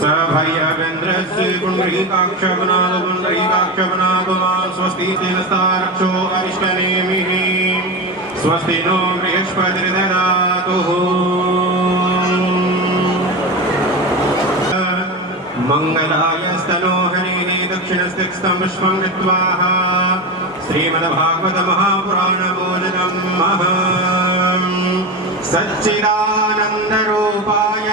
सभयवेन्द्रस्य पुण्डरीकाक्षपनादो स्वस्ति तेनस्तारक्षो अरिष्टनेमिः स्वस्ति नो बृहस्पतिर्दधातु मंगलायस्तनो हरिः दक्षिणस्तिक्स्थं पुष्पं कृत्वा श्रीमद्भागवत महापुराण बोधनम् सच्चिदानंद रूपाय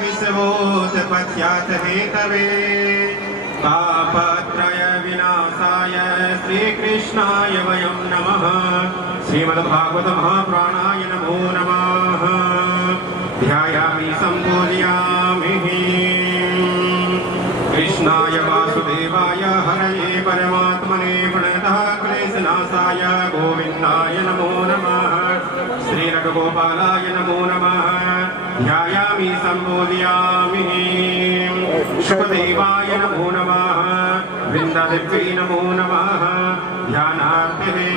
विश्वोत्पत्त्यात् हेतवे तापत्रय विनाशाय श्रीकृष्णाय वयं नमः। श्रीमद्भागवत महापुराणाय नमो नमः। ध्यायामि सम्पूजयामि कृष्णाय वासुदेवाय हरये परमात्मने प्रणतः क्लेशनाशाय गोविन्दाय नमो नमः। श्रीरघुगोपालाय नमो नमः। ध्यायामि सम्पूजयामि शुभदेवाय नमो नमः। वृन्दादेव्यै नमो नमः। ध्यानार्थे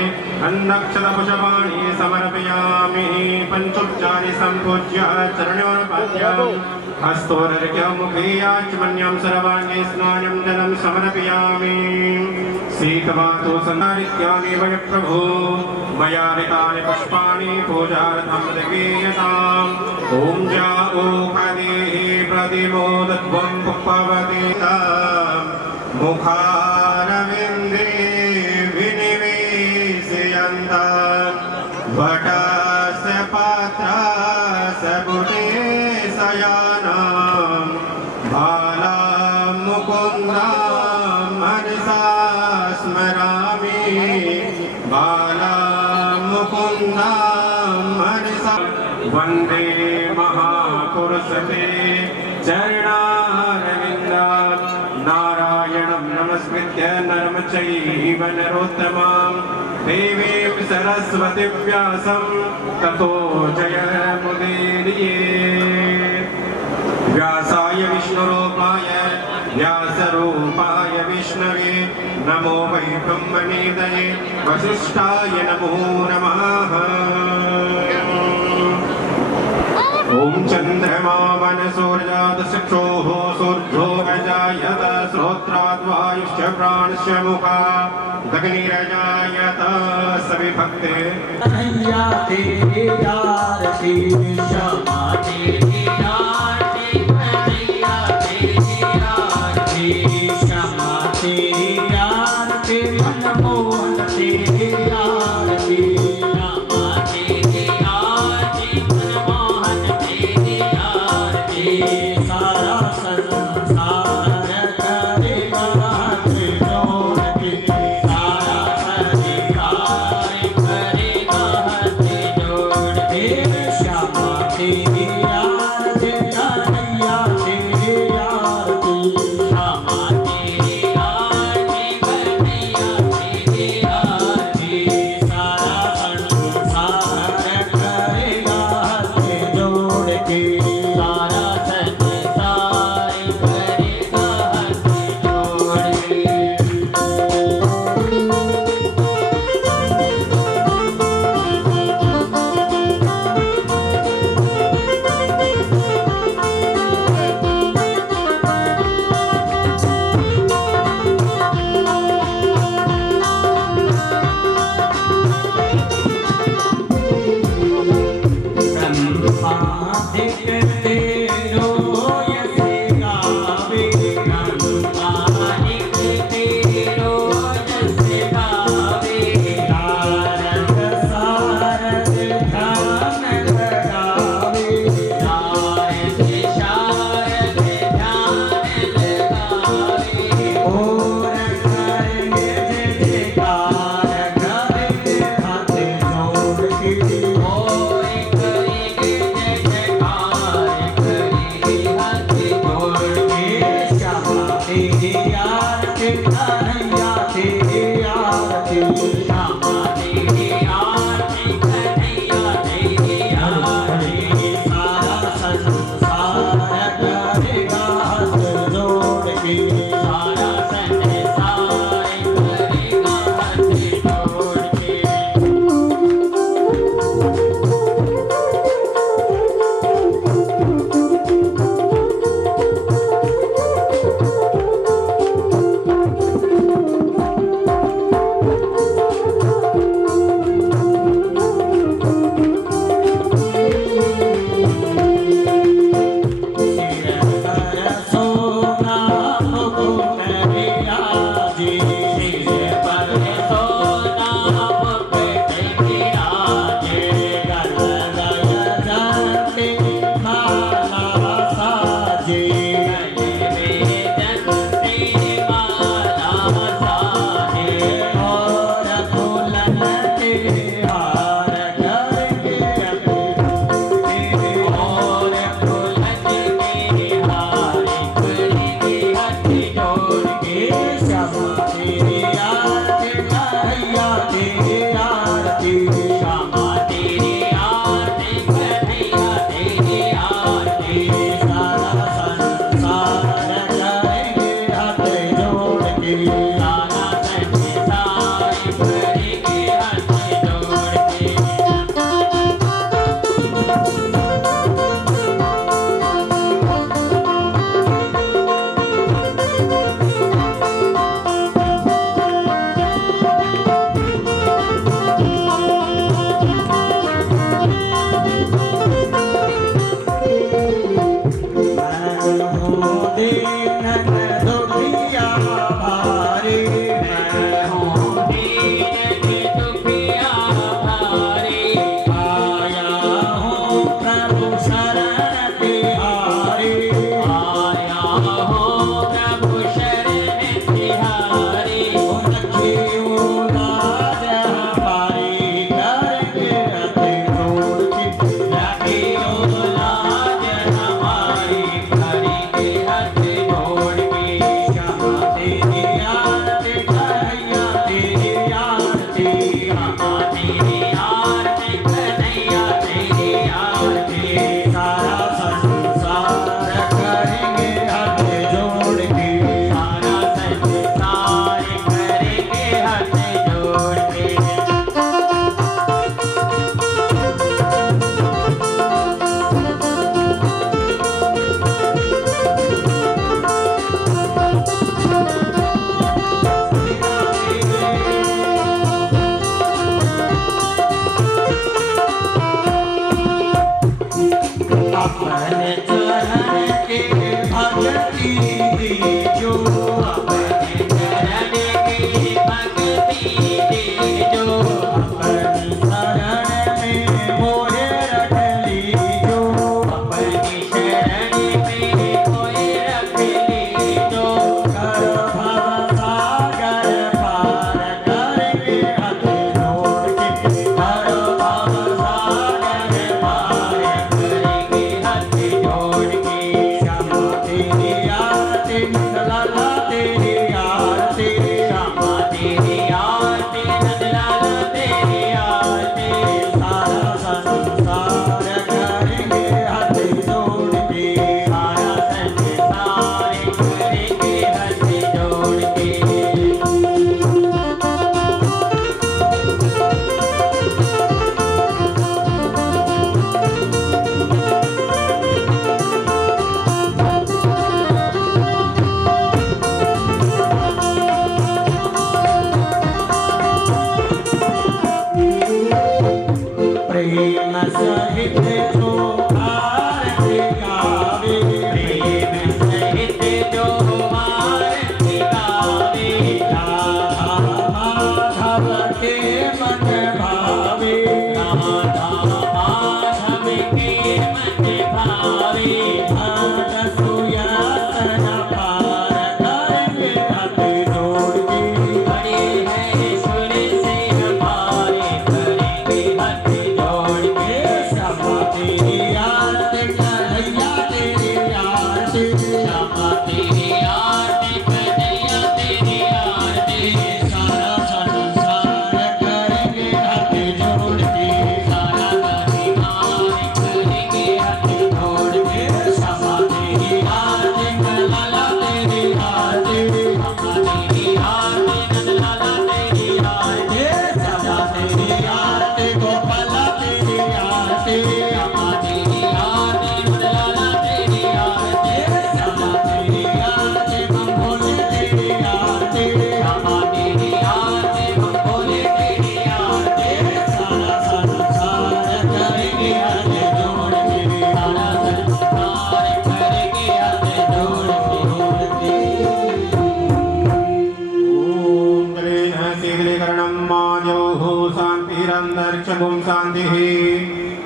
अन्नक्षतपुष्पाणि समर्पयामि पञ्चोपचारे सम्पूज्य चरणोर्पाद्यम् हस्तोरर्घ्यमुखे आचमन्यं सर्वाङ्गे स्नानं जलं समर्पयामि। शीतवातो सन्धारित्यानि वय प्रभो मया ऋतानि पुष्पाणि पूजार्थं दीयताम्। ॐ जाओपदेः प्रतिमोदध्वं पुष्पवतीनां मुखारविन्दे विनिवेशयन्तां वटस्य पात्रस्य पुटे शयानां बालां मुकुन्दां मनसा स्मरामि बालां मुकुन्दां मनसा वन्दे महापुरुषते चरणारविन्दात् नारायणं नमस्कृत्य नरं चैव नरोत्तमं देवीं सरस्वतीं व्यासं ततो जयमुदीरयेत्। व्यासाय विष्णुरूपाय व्यासरूपाय विष्णवे नमो वै ब्रह्मनिधये वसिष्ठाय नमो नमः। ॐ चन्द्रमा वनसूर्यादशक्षोः सूर्यो अजायत श्रोत्राद्वायुश्च प्राणस्य मुखा दग्निरजायत सविभक्ते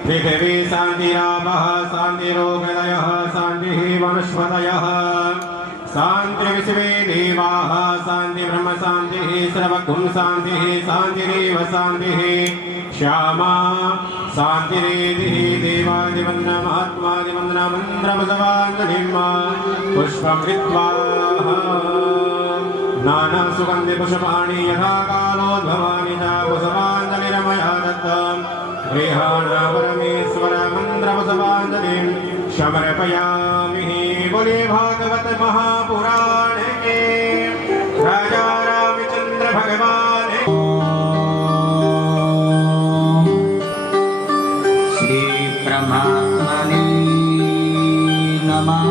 पृथिवी शान्तिरापः शान्तिरोगदयः शान्तिः वनस्पतयः शान्तिर्विश्वे देवाः शान्ति ब्रह्म शान्तिः सर्वगुण शान्तिः शान्तिरेव शान्तिः श्यामा शान्तिरेधिः देवादिवन्दनमात्मादिवन्दनमन्त्रमसवाङ्गलिं पुष्पं कृत्वा नानासुगन्धि पुष्पाणि यथा कालोद्भवानि च पुष्पाञ्जलिरमया दत्तम् गृहाण परमेश्वर मन्त्रपुष्पाञ्जलिं समर्पयामि। बोले भागवत महापुराण के राजा रामचंद्र भगवान श्री परमात्मने नमः।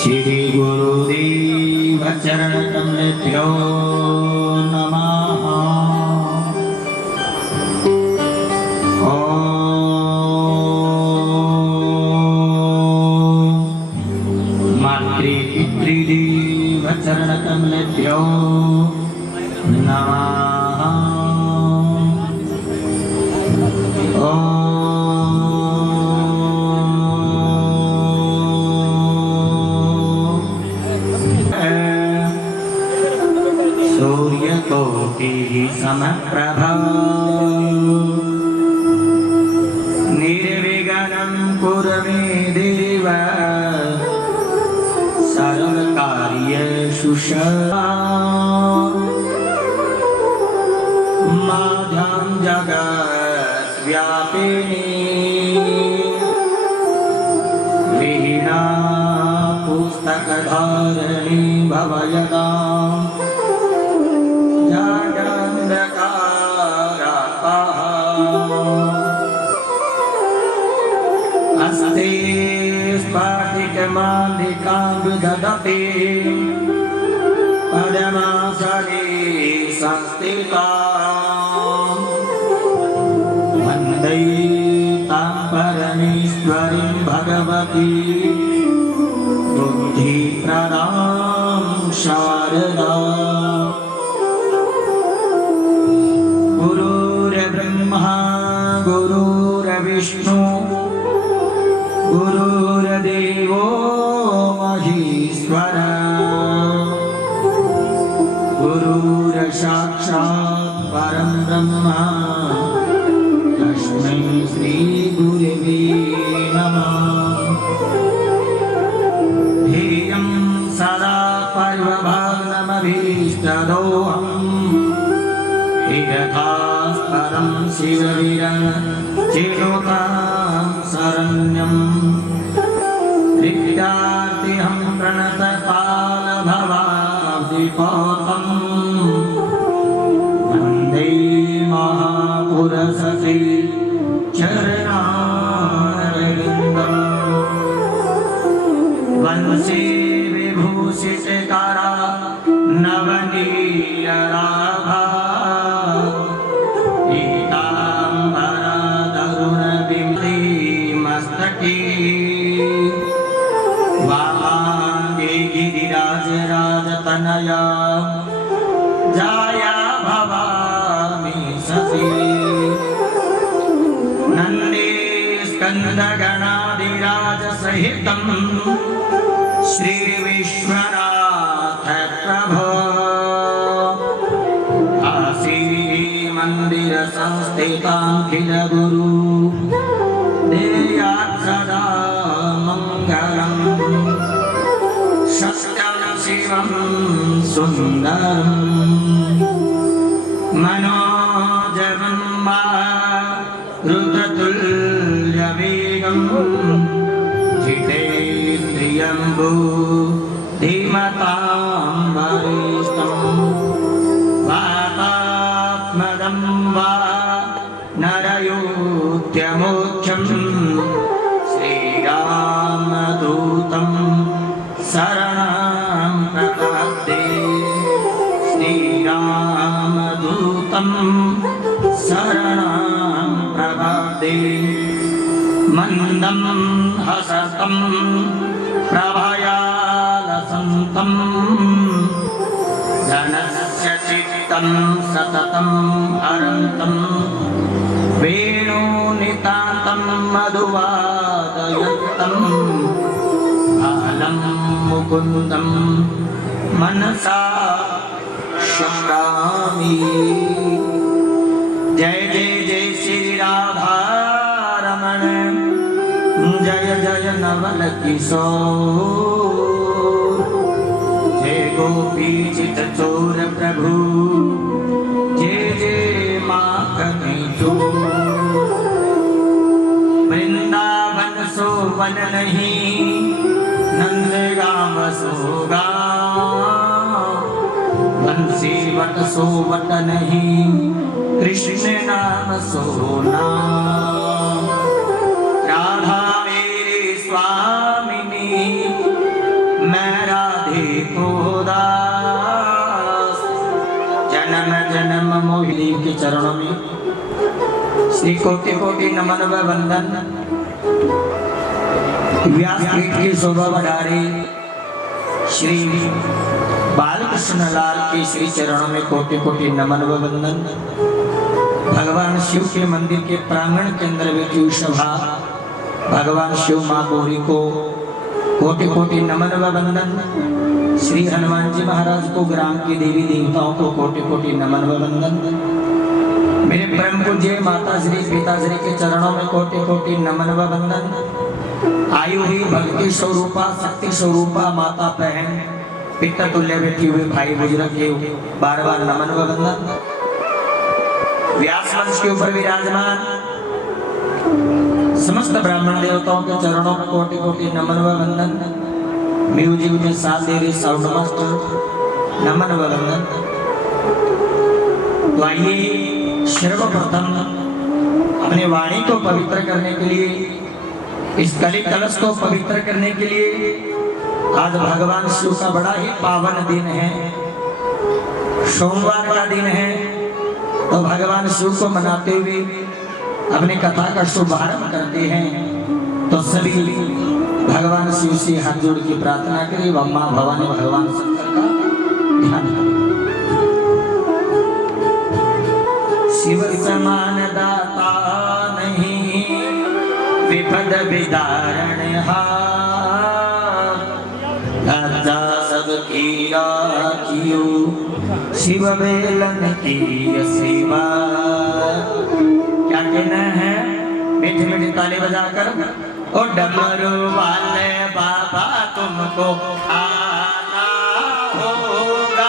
श्री गुरुदेव चरण कमलेभ्यो नमः। नमः। सूर्यकोटिः समप्रभा निर्विघ्नं कुरु मे देव सर्वकार्येषु माध्यां जगद्व्यापिनी वीणा पुस्तकधारिणी भवयताम् अस्ते स्फटिकमालिकां विदधति पद्मासने संस्थितां वन्दे तां परमेश्वरीं भगवती बुद्धिप्रदां शारदाम्। गुरुर्ब्रह्मा गुरुर्विष्णु गुरुर्देवो महेश्वर गुरुर्साक्षात् परं ब्रह्म तस्मै श्रीगुरवे नमः। ध्येयं सदा पर्वभावनमभीष्टदोहम् यथास्पदं शिववीरं चिरोतां शरण्यं विद्यार्थिहं प्रणतपालभवाब्धिपोतं वन्दे महापुरशते चरणारविन्दम्। वंशे विभूषितकरा नवनीलराभा गिरिराजराजतनया जाया भवामि सती नन्दे स्कन्दगणादिराजसहितं श्रीविश्वनाथ प्रभो आसीमन्दिर संस्थितां किल गुरु देयात् सदा मङ्गलम्। सत्यं शिवं सुन्दरं मनोजवं मारुततुल्यवेगं जितेन्द्रियं बुद्धिमतां वरिष्ठं वातात्मजं वा नरयोग्यमोक्षं श्रीरामदूतं शरणं प्रपद्ये श्रीरामदूतं शरणं प्रपद्ये। मन्दं हसतं प्रभयालसन्तं जनस्य चित्तं सततं हरन्तं वेणुनितान्तं मधुवादयन्तं बालं मुकुन्दं मनसा स्मरामि। जय जय जय श्री राधारमण जय जय नवल किशोर जय गोपी चित चोर प्रभु जय जय माखनी चोर। वृंदावन सोवन नहीं नंदगाम सोगा बंसी वट सोवट नहीं कृष्ण नाम सोना। राधा मेरी स्वामिनी मैं राधे को दास जन्म जन्म मोहिनी के चरणों में श्री कोटि कोटि नमन व वंदन। व्यासपीठ की शोभा बढ़ा रही श्री बालकृष्ण लाल के श्री चरणों में कोटि कोटि नमन व वंदन। भगवान शिव के मंदिर के प्रांगण के अंदर बैठी हुई सभा भगवान शिव माँ गौरी को कोटि कोटि नमन व वंदन। श्री हनुमान जी महाराज को, ग्राम की देवी देवताओं को कोटि कोटि नमन व वंदन। मेरे परम पूज्य माता श्री पिताश्री के चरणों में कोटि कोटि नमन व वंदन। आयु ही भक्ति स्वरूपा शक्ति स्वरूपा माता बहन पिता तुल्य बैठी हुए भाई बुजुर्ग के बार बार नमन व वंदन। व्यास मंच के ऊपर विराजमान समस्त ब्राह्मण देवताओं के चरणों में कोटि कोटि नमन व वंदन। म्यूजिक में साथ दे रहे साउंड मास्टर नमन व वंदन। तो आइए सर्वप्रथम अपने वाणी को पवित्र करने के लिए, इस कली कलश को पवित्र करने के लिए आज भगवान शिव का बड़ा ही पावन दिन है, सोमवार का दिन है। तो भगवान शिव को मनाते हुए अपनी कथा का शुभारंभ करते हैं। तो सभी भगवान शिव से हाथ जोड़ की प्रार्थना करें। अम्मा भवानी भगवान शंकर का ध्यान करें। शिव समान दाता नहीं विपद विदारण दाता सबकी राखियो शिव बेलन की सेवा। क्या कहना है? मीठे मीठे ताली बजाकर ओ डमरू वाले बाबा तुमको आना होगा।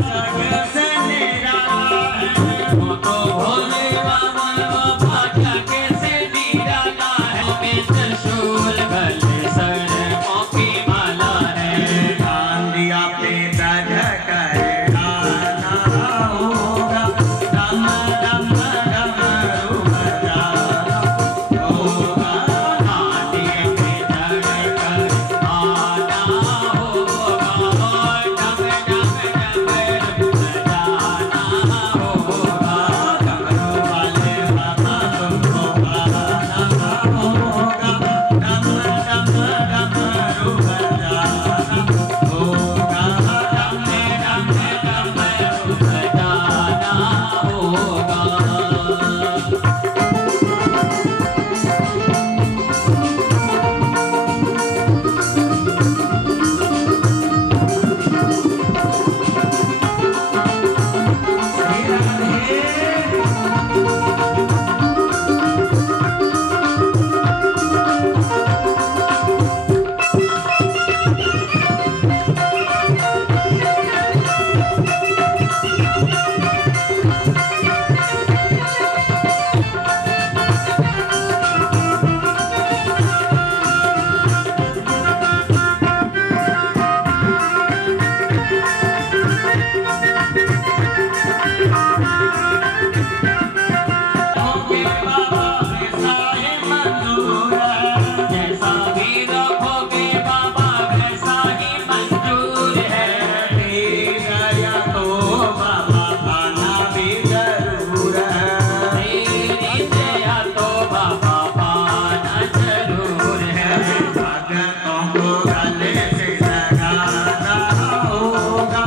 सबसे निराला है, वो तो भोले बाबा भाग्य कैसे निराला है, में त्रिशूल गले सर्पों की माला है, कान दिया पे ब्रज करे गाना होगा, डम डम डमरू बजाना होगा, कान दिए पे ब्रज कर आना होगा, डम डम डमरू बजाना होगा, डमरू वाले बाबा तुमको आना होगा, डम डम डमरू बजाना होगा, डम डम डमरू बजाना होगा। रखोगे बाबा वैसा ही मंजूर है, जैसा भी रखोगे बाबा वैसा ही मंजूर है, ठीक गया तो बाबा पाना भी जरूर है, तेरी दया तो बाबा पाना जरूर है, भगतों को गले से लगाना होगा,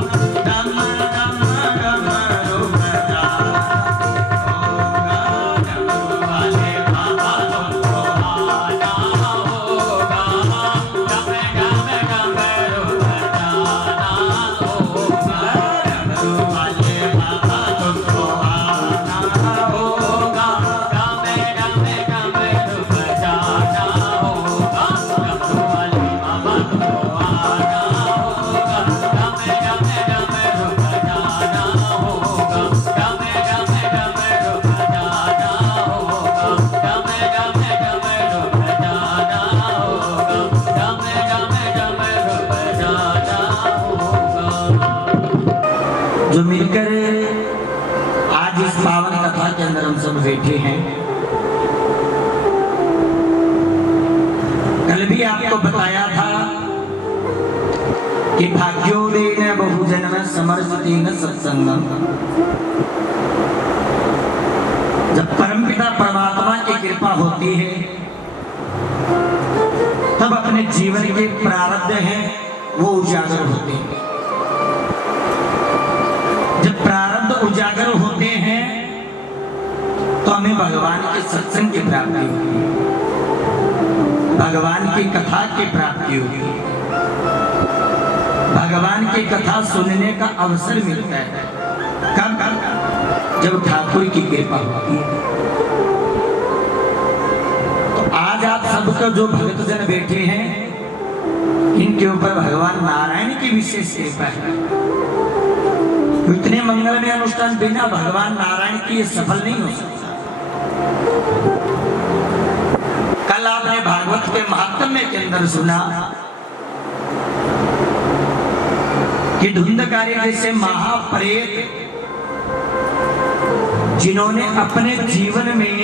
डम डम डमरू बजाना वाले बाबा तुमको आना होगा, डम डम डमरू बजाना होगा, डमरू वाले बाबा तुमको आना होगा, डम डम डमरू बजाना होगा, डमरू वाले बाबा तुमको आना होगा, डम डम डमरू बजाना होगा, डम डम डमरू बजाना होगा, डम डम डमरू बजाना होगा, डम डम डमरू बजाना होगा। जो मिलकर आज इस पावन कथा के अंदर हम सब बैठे हैं, कल भी आपको बताया था कि भाग्योदयेन बहुजन्म समर्जितेन सत्संगम, जब परमपिता परमात्मा की कृपा होती है तब अपने जीवन के प्रारब्ध हैं वो उजागर होते हैं, जब प्रारब्ध उजागर होते हैं तो हमें भगवान के सत्संग की प्राप्ति होती है, भगवान की कथा की प्राप्ति होती है, भगवान की कथा सुनने का अवसर मिलता है। कब? जब ठाकुर की कृपा होती है। तो आज आप सबका जो भक्तजन बैठे हैं, इनके ऊपर भगवान नारायण की विशेष कृपा है। तो इतने मंगलमय अनुष्ठान बिना भगवान नारायण की ये सफल नहीं हो सकता। कल आपने भागवत के महात्म्य के अंदर सुना कि धुंधकारी जैसे महाप्रेत जिन्होंने अपने जीवन में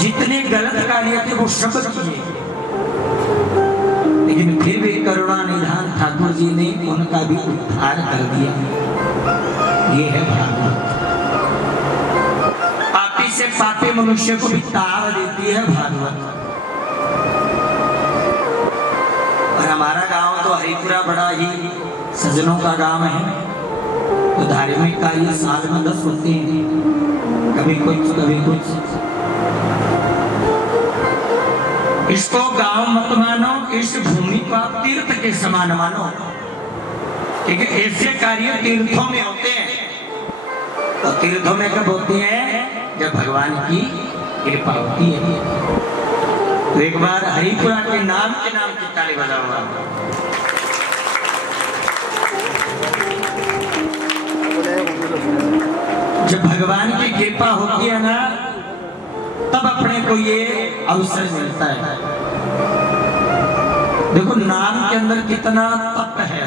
जितने गलत कार्य थे वो सब किए, लेकिन फिर भी करुणा निधान ठाकुर जी ने उनका भी उद्धार कर दिया। ये है भागवत। पापी से पापी मनुष्य को भी तार देती है भागवत। और हमारा गांव तो हरिपुरा बड़ा ही सज्जनों का गांव है, तो धार्मिक कार्य साल में 10 होते हैं, कभी कुछ कभी कुछ। इसको गांव मत मानो, इस भूमि को आप तीर्थ के समान मानो, क्योंकि ऐसे कार्य तीर्थों में होते हैं। तो तीर्थों में कब होते हैं? जब भगवान की कृपा होती है। तो एक बार हरिपुरा के नाम की ताली बजाओ। जब भगवान की कृपा होती है ना, तब अपने को ये अवसर मिलता है। देखो नाम के अंदर कितना तप है,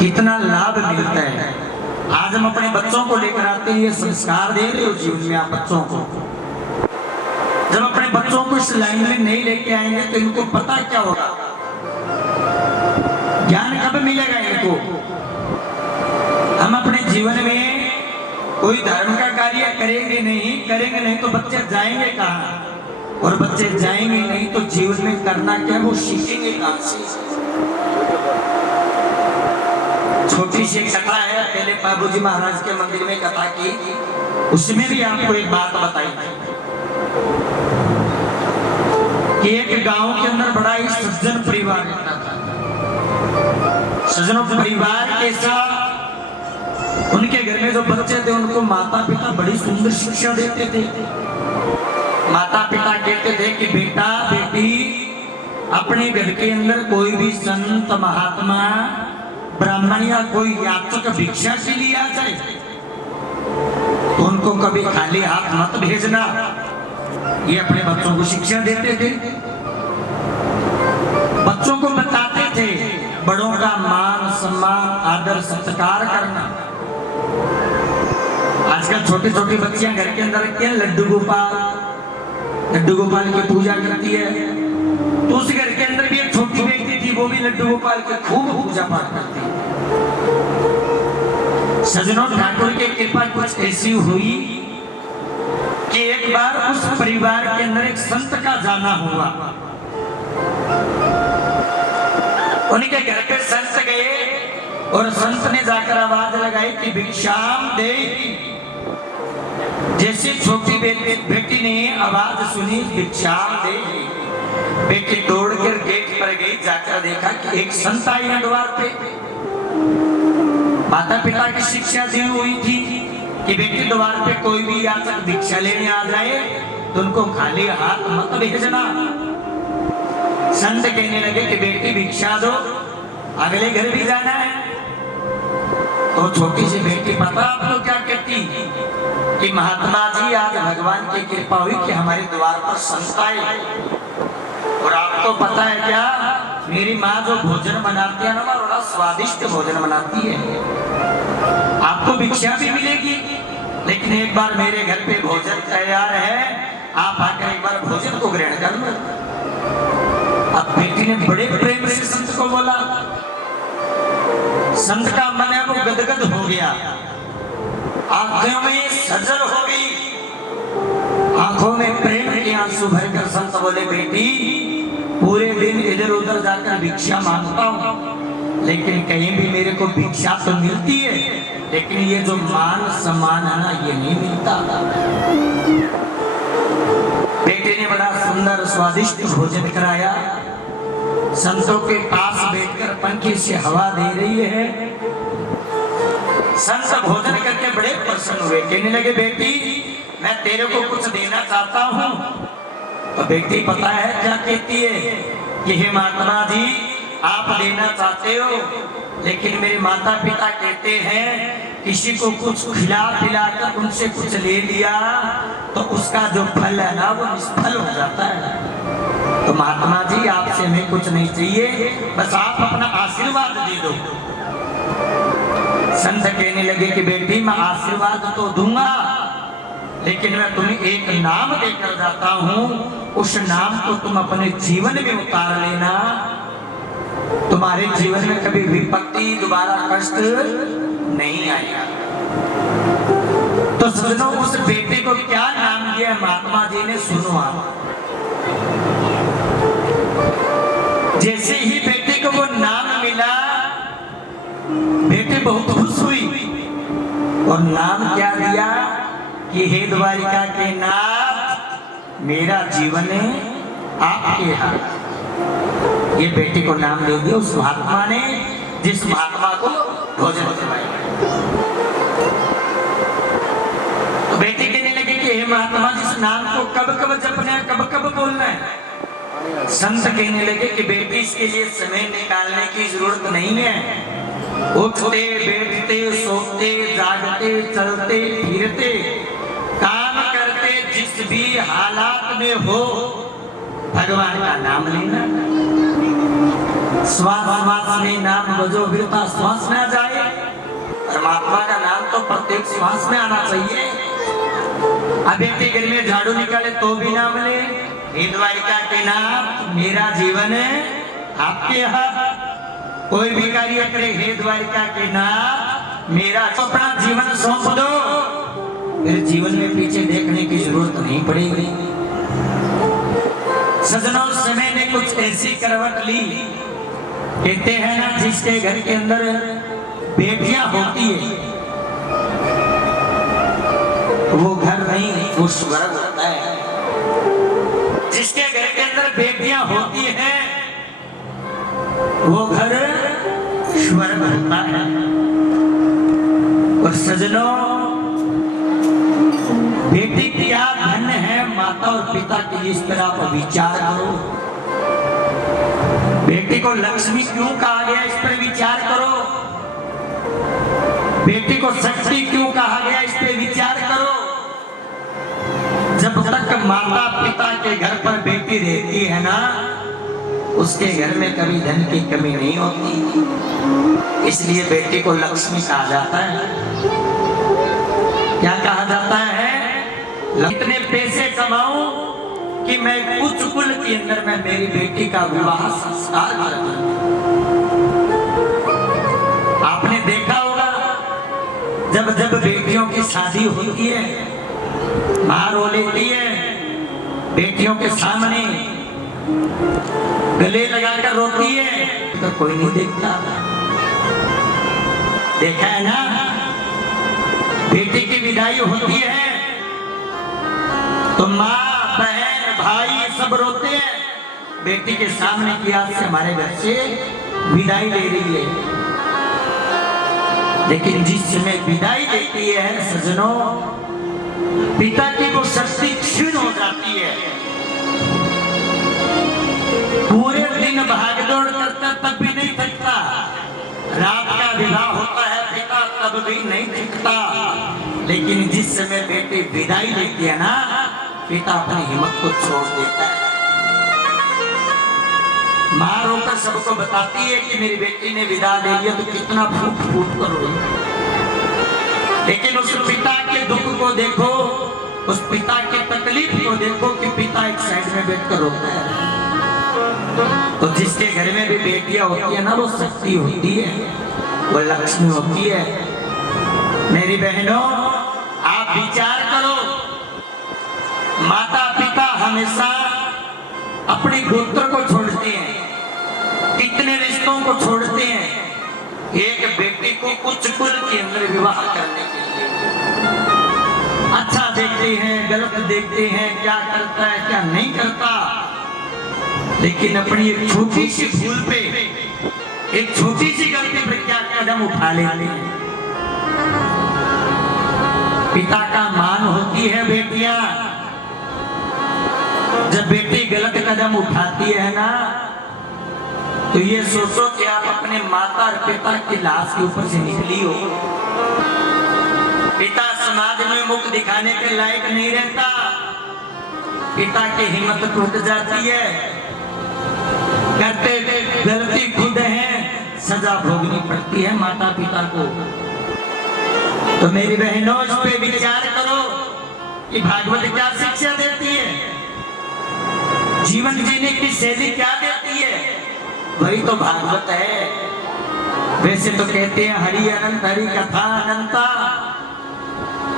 कितना लाभ मिलता है। आज हम अपने बच्चों को लेकर आते हैं, ये संस्कार दे रहे हो जीवन में आप बच्चों को। जब अपने बच्चों को इस लाइन में नहीं लेके आएंगे तो इनको पता क्या होगा, ज्ञान कब मिलेगा इनको। हम अपने जीवन में कोई धर्म का कार्य करेंगे नहीं तो बच्चे जाएंगे कहाँ, और बच्चे जाएंगे नहीं तो जीवन में करना क्या, वो सीखेंगे कहाँ से। छोटी सी कथा है, पहले बाबूजी महाराज के मंदिर में कथा की, उसमें भी आपको एक बात बताई कि एक गांव के अंदर बड़ा ही सज्जन परिवार रहता था। सज्जनों परिवार के साथ उनके घर में जो बच्चे थे उनको माता पिता बड़ी सुंदर शिक्षा देते थे। माता पिता कहते थे कि बेटा बेटी अपने घर के अंदर कोई भी संत महात्मा ब्राह्मण या कोई याचक भिक्षा के लिए आ जाए तो उनको कभी खाली हाथ मत भेजना। ये अपने बच्चों को शिक्षा देते थे, बच्चों को बताते थे बड़ों का मान सम्मान आदर सत्कार करना। आजकल छोटे छोटे बच्चियां घर के अंदर रखती हैं लड्डू गोपाल की पूजा करती है, तो उस घर के अंदर भी एक छोटी बेटी थी, वो भी लड्डू गोपाल की खूब पूजा पाठ करती है। सज्जनों ठाकुर की कृपा कुछ ऐसी हुई कि एक बार उस परिवार के अंदर एक संत का जाना हुआ। उनके घर पे संत गए और संत ने जाकर आवाज लगाई कि भिक्षाम दे। जैसे छोटी बेटी ने आवाज सुनी भिक्षाम दे, बेटी दौड़कर गेट पर गई, जाकर देखा कि एक संत आई है द्वार पे। माता पिता की शिक्षा दी हुई थी कि बेटी द्वार पे कोई भी याचक भिक्षा लेने आ जाए तो उनको खाली हाथ मत भेजना। संत कहने लगे कि बेटी भिक्षा दो, अगले घर भी जाना है। तो छोटी सी बेटी पता आपको क्या कहती कि महात्मा जी आज भगवान की कृपा हुई कि हमारे द्वार पर संत आए, और आपको पता है क्या, मेरी माँ जो भोजन बनाती है ना बड़ा स्वादिष्ट भोजन बनाती है, आपको भिक्षा भी मिलेगी, लेकिन एक बार मेरे घर पे भोजन तैयार है, आप आकर एक बार भोजन को ग्रहण कर लो। अब बेटी ने बड़े प्रेम से संत को बोला। संत का मन है वो गदगद हो गया, आंखों में सजल हो गई, आंखों में प्रेम के आंसू भरकर संत बोले बेटी पूरे दिन इधर उधर जाकर भिक्षा मांगता हूँ, लेकिन कहीं भी मेरे को भिक्षा तो मिलती है, लेकिन ये जो मान सम्मान है ना ये नहीं मिलता। बेटे ने बड़ा सुंदर स्वादिष्ट भोजन कराया, संतों के पास बैठकर पंखे से हवा दे रही है। संत भोजन करके बड़े प्रसन्न हुए, कहने लगे बेटी मैं तेरे को कुछ देना चाहता हूँ। तो बेटी पता है क्या कहती है कि हे महात्मा जी आप देना चाहते हो, लेकिन मेरे माता पिता कहते हैं किसी को कुछ खिला पिलाकर उनसे कुछ ले लिया तो उसका जो फल है ना वो निष्फल हो जाता है। तो महात्मा जी आपसे हमें कुछ नहीं चाहिए, बस आप अपना आशीर्वाद दे दो। संत कहने लगे कि बेटी मैं आशीर्वाद तो दूंगा, लेकिन मैं तुम्हें एक नाम देकर जाता हूँ, उस नाम को तुम अपने जीवन में उतार लेना, तुम्हारे जीवन में कभी विपत्ति दोबारा कष्ट नहीं आएगा। तो सज्जनों उस बेटे को क्या नाम दिया महात्मा जी ने, सुनो आप। जैसे ही बेटे को वो नाम मिला बेटी बहुत खुश हुई, और नाम क्या दिया कि हे द्वारिका के नाथ मेरा जीवन है आपके हाथ। ये बेटे को नाम दे दिया उस महात्मा ने जिस महात्मा को भोजन करवाया। तो बेटी कहने लगी कि हे महात्मा जिस नाम को कब कब जपना है, कब कब बोलना है। संत कहने लगे कि बेटी इसके लिए समय निकालने की जरूरत नहीं है, उठते बैठते सोते जागते चलते फिरते काम करते जिस भी हालात में हो भगवान का नाम लेना। श्वास श्वास में नाम बजो बिरता श्वास ना जाए। परमात्मा का नाम तो प्रत्येक श्वास में आना चाहिए। अब बेटी घर में झाड़ू निकाले तो भी नाम ले, हे द्वारिका के नाम मेरा जीवन है आपके हाथ। कोई भी कार्य करे, हे द्वारिका के नाम मेरा, अपना जीवन सौंप दो, फिर जीवन में पीछे देखने की जरूरत नहीं पड़ेगी। सजनों, समय ने कुछ ऐसी करवट ली, कहते हैं ना जिसके घर के अंदर बेटियां होती है वो घर नहीं वो स्वर्ग होता है। जिसके घर के अंदर बेटियां होती हैं वो घर स्वर्ग होता है। और सजनों, बेटी क्या धन है माता और पिता के, इस तरह पर विचार करो। बेटी को लक्ष्मी क्यों कहा गया, इस पर विचार करो। बेटी को शक्ति क्यों कहा गया, इस पर विचार करो। जब तक माता पिता के घर पर बेटी रहती है ना, उसके घर में कभी धन की कमी नहीं होती। इसलिए बेटी को लक्ष्मी कहा जाता है। क्या कहा जाता है? इतने पैसे कमाऊं कि मैं उच्च कुल के अंदर में मेरी बेटी का विवाह संस्कार करूं। आपने देखा होगा जब जब बेटियों की शादी होती है, मां रो लेती है, बेटियों के सामने गले लगाकर रोती है, तो कोई नहीं देखता। देखा है ना, बेटी की विदाई होती है तो माँ बहन भाई सब रोते हैं, बेटी के सामने की आज से हमारे घर से विदाई ले रही है। लेकिन जिस समय विदाई लेती है सजनों, पिता की वो शक्ति क्षीण हो जाती है। पूरे दिन भागदौड़ करता तब भी नहीं थकता, रात का विवाह होता है पिता तब भी नहीं थकता। लेकिन जिस समय बेटी विदाई लेती है ना, पिता अपनी हिम्मत को छोड़ देता है। मां रोकर सबको बताती है कि मेरी बेटी ने विदा ले लिया, तो कितना फूट फूट कर रोई। लेकिन उस पिता के दुख को देखो, उस पिता की तकलीफ को देखो कि पिता एक साइड में बैठकर रोता है। तो जिसके घर में भी बेटियां होती है ना, वो शक्ति होती है, वो लक्ष्मी होती है। मेरी बहनों, आप विचार करो, माता पिता हमेशा अपने गोत्र को छोड़ते हैं, कितने रिश्तों को छोड़ते हैं एक बेटी को उच्च कुल के अंदर विवाह करने के लिए। अच्छा देखते हैं, गलत देखते हैं, क्या करता है क्या नहीं करता, लेकिन अपनी एक छोटी सी भूल पे, एक छोटी सी गलती पर क्या कदम उठा लेते हैं। पिता का मान होती है बेटियां, जब बेटी गलत कदम उठाती है ना, तो ये सोचो कि आप अपने माता और पिता की लाश के ऊपर से निकली हो। पिता समाज में मुख दिखाने के लायक नहीं रहता, पिता की हिम्मत टूट जाती है, करते गलती खुद है, सजा भोगनी पड़ती है माता पिता को। तो मेरी बहनों, इस पे विचार करो कि भागवत क्या शिक्षा देती है, जीवन जीने की शैली क्या देती है, वही तो भागवत है। वैसे तो कहते हैं हरि अनंत, हरि कथा अनंता।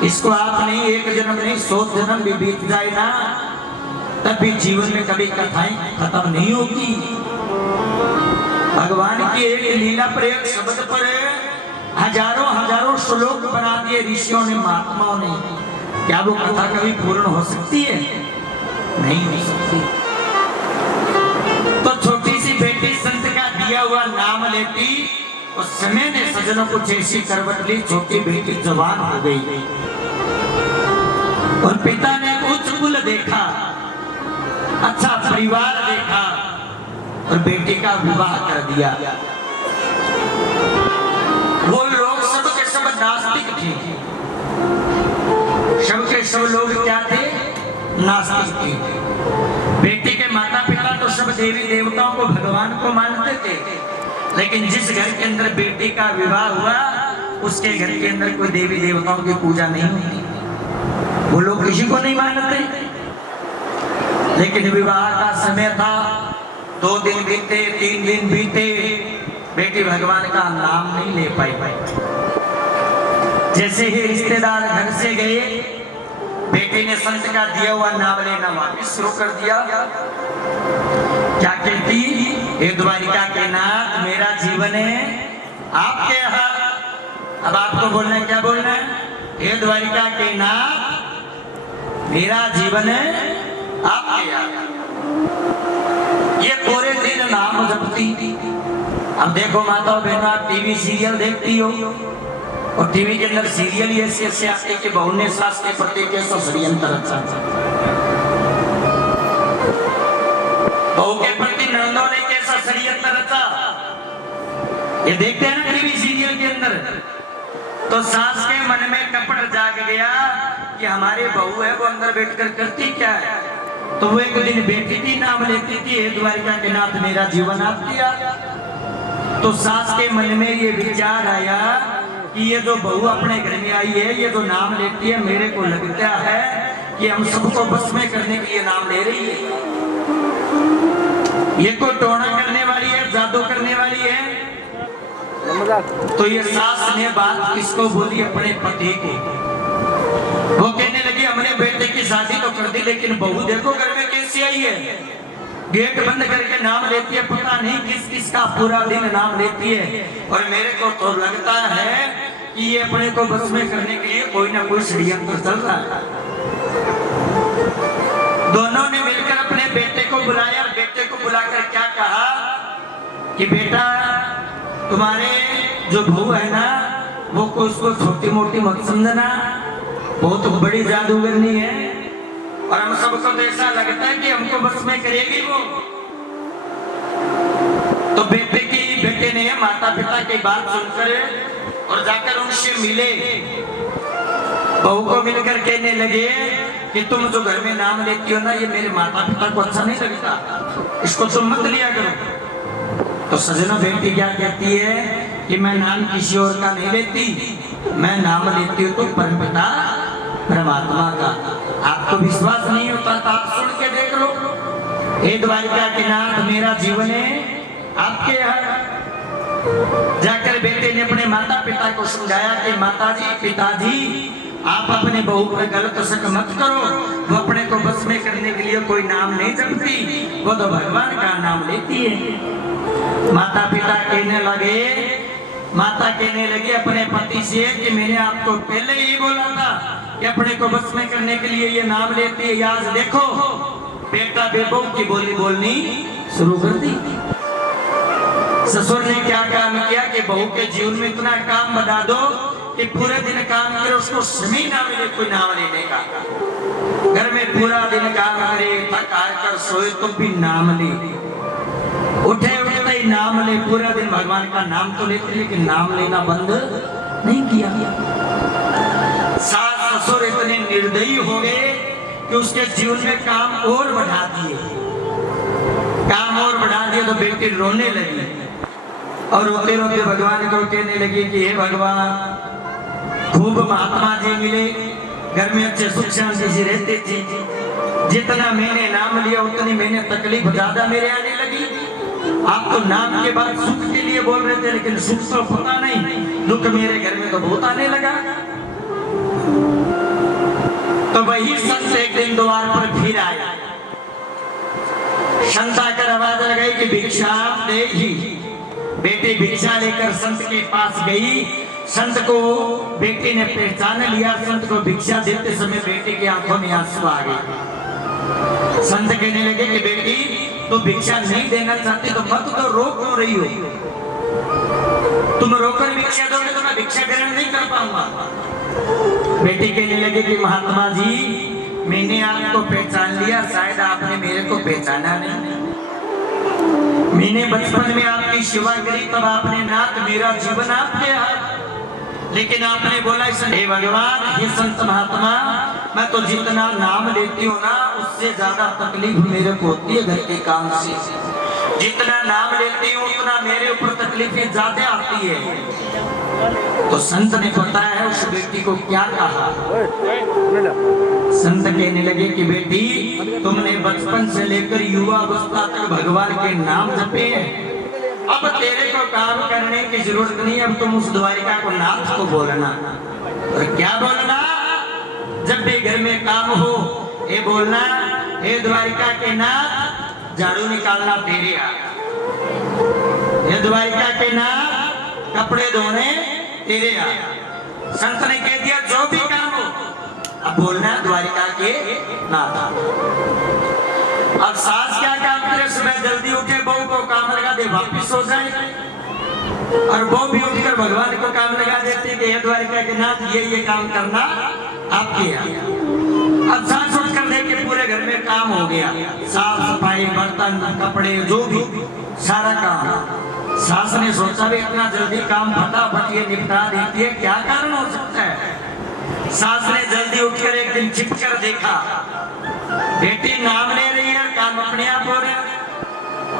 इसको आप नहीं, एक जन्म नहीं 100 जन्म भी बीत जाए ना, तब भी जीवन में कभी कथाएं खत्म नहीं होगी। भगवान की एक लीला पर, एक शब्द पर हजारों हजारों श्लोक बना दिए ऋषियों ने, महात्माओं ने। क्या वो कथा कभी पूर्ण हो सकती है? नहीं हो सकती। तो छोटी सी बेटी संत का दिया हुआ नाम लेती, उस समय ने सजनों कुछ ऐसी करवट ली, छोटी बेटी जवान हो गई और पिता ने उच्च कुल देखा, अच्छा परिवार देखा और बेटी का विवाह कर दिया। नास्तिक थी। बेटी के माता पिता तो सब देवी देवताओं को भगवान को मानते थे, लेकिन जिस घर के अंदर बेटी का विवाह हुआ उसके घर के अंदर कोई देवी देवताओं की पूजा नहीं होती, वो लोग किसी को नहीं मानते। लेकिन विवाह का समय था, 2 दिन बीते, 3 दिन बीते, बेटी भगवान का नाम नहीं ले पाई। जैसे ही रिश्तेदार घर से गए, बेटी ने संत का दिया हुआ नाम लेना वापिस शुरू कर दिया। क्या कहती, हे द्वारिका के नाथ, मेरा जीवन है आपके हाथ। अब आपको बोलना है, क्या बोलना है? हे द्वारिका के नाथ, मेरा जीवन है आपके हाथ। ये पूरे दिन नाम जपती। अब देखो माताओं बहनों, आप टीवी सीरियल देखती हो, और टीवी के अंदर सीरियल ही ऐसे आते कि बहू ने सास के प्रति कैसा षड्यंत्र रचा, बहू के प्रति नंदों ने कैसा षड्यंत्र रचा, ये देखते हैं ना टीवी सीरियल के अंदर। तो सास के मन में कपट जाग गया कि हमारे बहू है वो अंदर बैठकर करती क्या है। तो वो एक दिन बेटी की नाम लेती थी, हे द्वारिका के नाथ, मेरा जीवन आप दिया। तो सास के मन में ये विचार आया कि ये जो बहू अपने घर में आई है, ये जो नाम लेती है, मेरे को लगता है कि हम सबको बस में करने के लिए नाम ले रही है। ये कोई टोना करने वाली है, जादू करने वाली है। तो ये सास ने बात किसको बोली? अपने पति को। वो कहने लगी, हमने बेटे की शादी तो कर दी, लेकिन बहू देखो घर में कैसी आई है, गेट बंद करके नाम लेती है, पता नहीं किस किस का पूरा दिन नाम लेती है। और मेरे को तो लगता है कि ये अपने को बस में करने के लिए कोई ना कोई षड्यंत्र चल रहा है। दोनों ने मिलकर अपने बेटे को बुलाया, बेटे को बुलाकर क्या कहा कि बेटा, तुम्हारे जो बहू है ना, वो को उसको छोटी मोटी मत समझना, बहुत बड़ी जादूगरनी है, और हम सबको तो ऐसा लगता है कि हमको बस में करेगी वो। तो बेटे ने माता पिता की बात सुनकर और जाकर उनसे मिले, बहू को मिलकर कहने लगे कि तुम जो घर में नाम लेती हो ना, ये मेरे माता पिता को अच्छा नहीं लगता, इसको तुम मत लिया करो। तो सजना बेटी क्या कहती है कि मैं नाम किसी और का नहीं लेती, मैं नाम लेती हूँ तो परमपिता परमात्मा का। आपको विश्वास नहीं होता तो आप सुन के देख लो। हे द्वारिका के नाथ, मेरा जीवन है आपके यहाँ। जाकर बेटे ने अपने माता पिता को समझाया कि माताजी, पिताजी, आप अपने बहू पर गलत शक मत करो, वो अपने को बस में करने के लिए कोई नाम नहीं जपती, वो तो भगवान का नाम लेती है। माता पिता कहने लगे अपने पति से कि मैंने आपको पहले ही बोला था कि अपने को बस में करने के लिए ये नाम लेती है। आज देखो बेटा बेबो की बोली बोलनी शुरू कर दी। ससुर ने क्या काम किया कि बहू के जीवन में इतना काम बना दो कि पूरे दिन काम करे, उसको समय ना मिले कोई नाम लेने का। घर में पूरा दिन काम करे, थक हार कर सोए तो भी नाम ले, उठे उठते ही नाम ले, पूरा दिन भगवान का नाम तो लेते लेकिन नाम लेना बंद नहीं किया। सास ससुर इतने निर्दयी हो गए कि उसके जीवन में काम और बढ़ा दिए, तो बेटी रोने लगी और रोते रोते भगवान को कहने लगी कि हे भगवान, खूब महात्मा जी मिले, घर में अच्छे सुख शांति से रहते थे, जितना मैंने नाम लिया उतनी मैंने तकलीफ ज्यादा मेरे आने लगी। आप तो नाम के बाद सुख के लिए बोल रहे थे, लेकिन सुख तो पता नहीं, दुख मेरे घर में तो बहुत आने लगा। तो वही संत एक दिन द्वार पर फिर आया। संत आकर आवाज लगाई कि भिक्षा दे ही। बेटी भिक्षा लेकर संत के पास गई। संत को बेटी ने पहचान लिया। संत को भिक्षा देते समय बेटी की आंखों में आंसू आ गए। संत कहने लगे कि बेटी तो भिक्षा नहीं देना चाहती तो मत तो रोक क्यों रही हो? तुम रोकर भिक्षा दोगे तो मैं भिक्षा ग्रहण नहीं कर पाऊंगा। बेटी कहने लगे कि महात्मा जी, मैंने आपको पहचान लिया, शायद आपने मेरे को पहचाना नहीं। मैंने बचपन में आपकी सेवा करी, तब आपने नाथ मेरा जीवन आपके हाथ, लेकिन आपने बोला हे भगवान, हे संत महात्मा, मैं तो जितना नाम लेती हूँ ना उससे ज्यादा तकलीफ मेरे को होती है घर के काम से। जितना नाम लेती हूँ उतना मेरे ऊपर तकलीफें ज्यादा आती है। तो संत ने बताया है उस बेटी को क्या कहा। संत कहने लगे कि बेटी तुमने बचपन से लेकर युवा अवस्था तक भगवान के नाम जपे, अब तेरे को काम करने की जरूरत नहीं, अब तुम उस द्वारिका को नाथ को बोलना। और क्या बोलना? जब भी घर में काम हो ये बोलना, हे द्वारिका के नाथ झाड़ू निकालना तेरे हाथ, हे द्वारिका के नाथ कपड़े धोने तेरे हाथ। संत ने कह दिया जो भी काम हो अब बोलना द्वारिका के नाथ। अब सास क्या काम करे? सुबह जल्दी उठे, बहू को काम लगा दे, वापिस सो जाए। और बहू भी उठकर भगवान को काम लगा देते कि हे द्वारिका के नाथ ये काम करना आपके यहाँ। अब सास उठकर देखे पूरे घर में काम हो गया, साफ सफाई, बर्तन, कपड़े, जो भी सारा काम। सास ने सोचा भी इतना जल्दी काम फटाफट ये निपटा देती है, क्या कारण हो सकता है? सास ने जल्दी उठकर एक दिन छिप कर देखा, बेटी नाम ले रही है, काम अपने आप हो रहा है,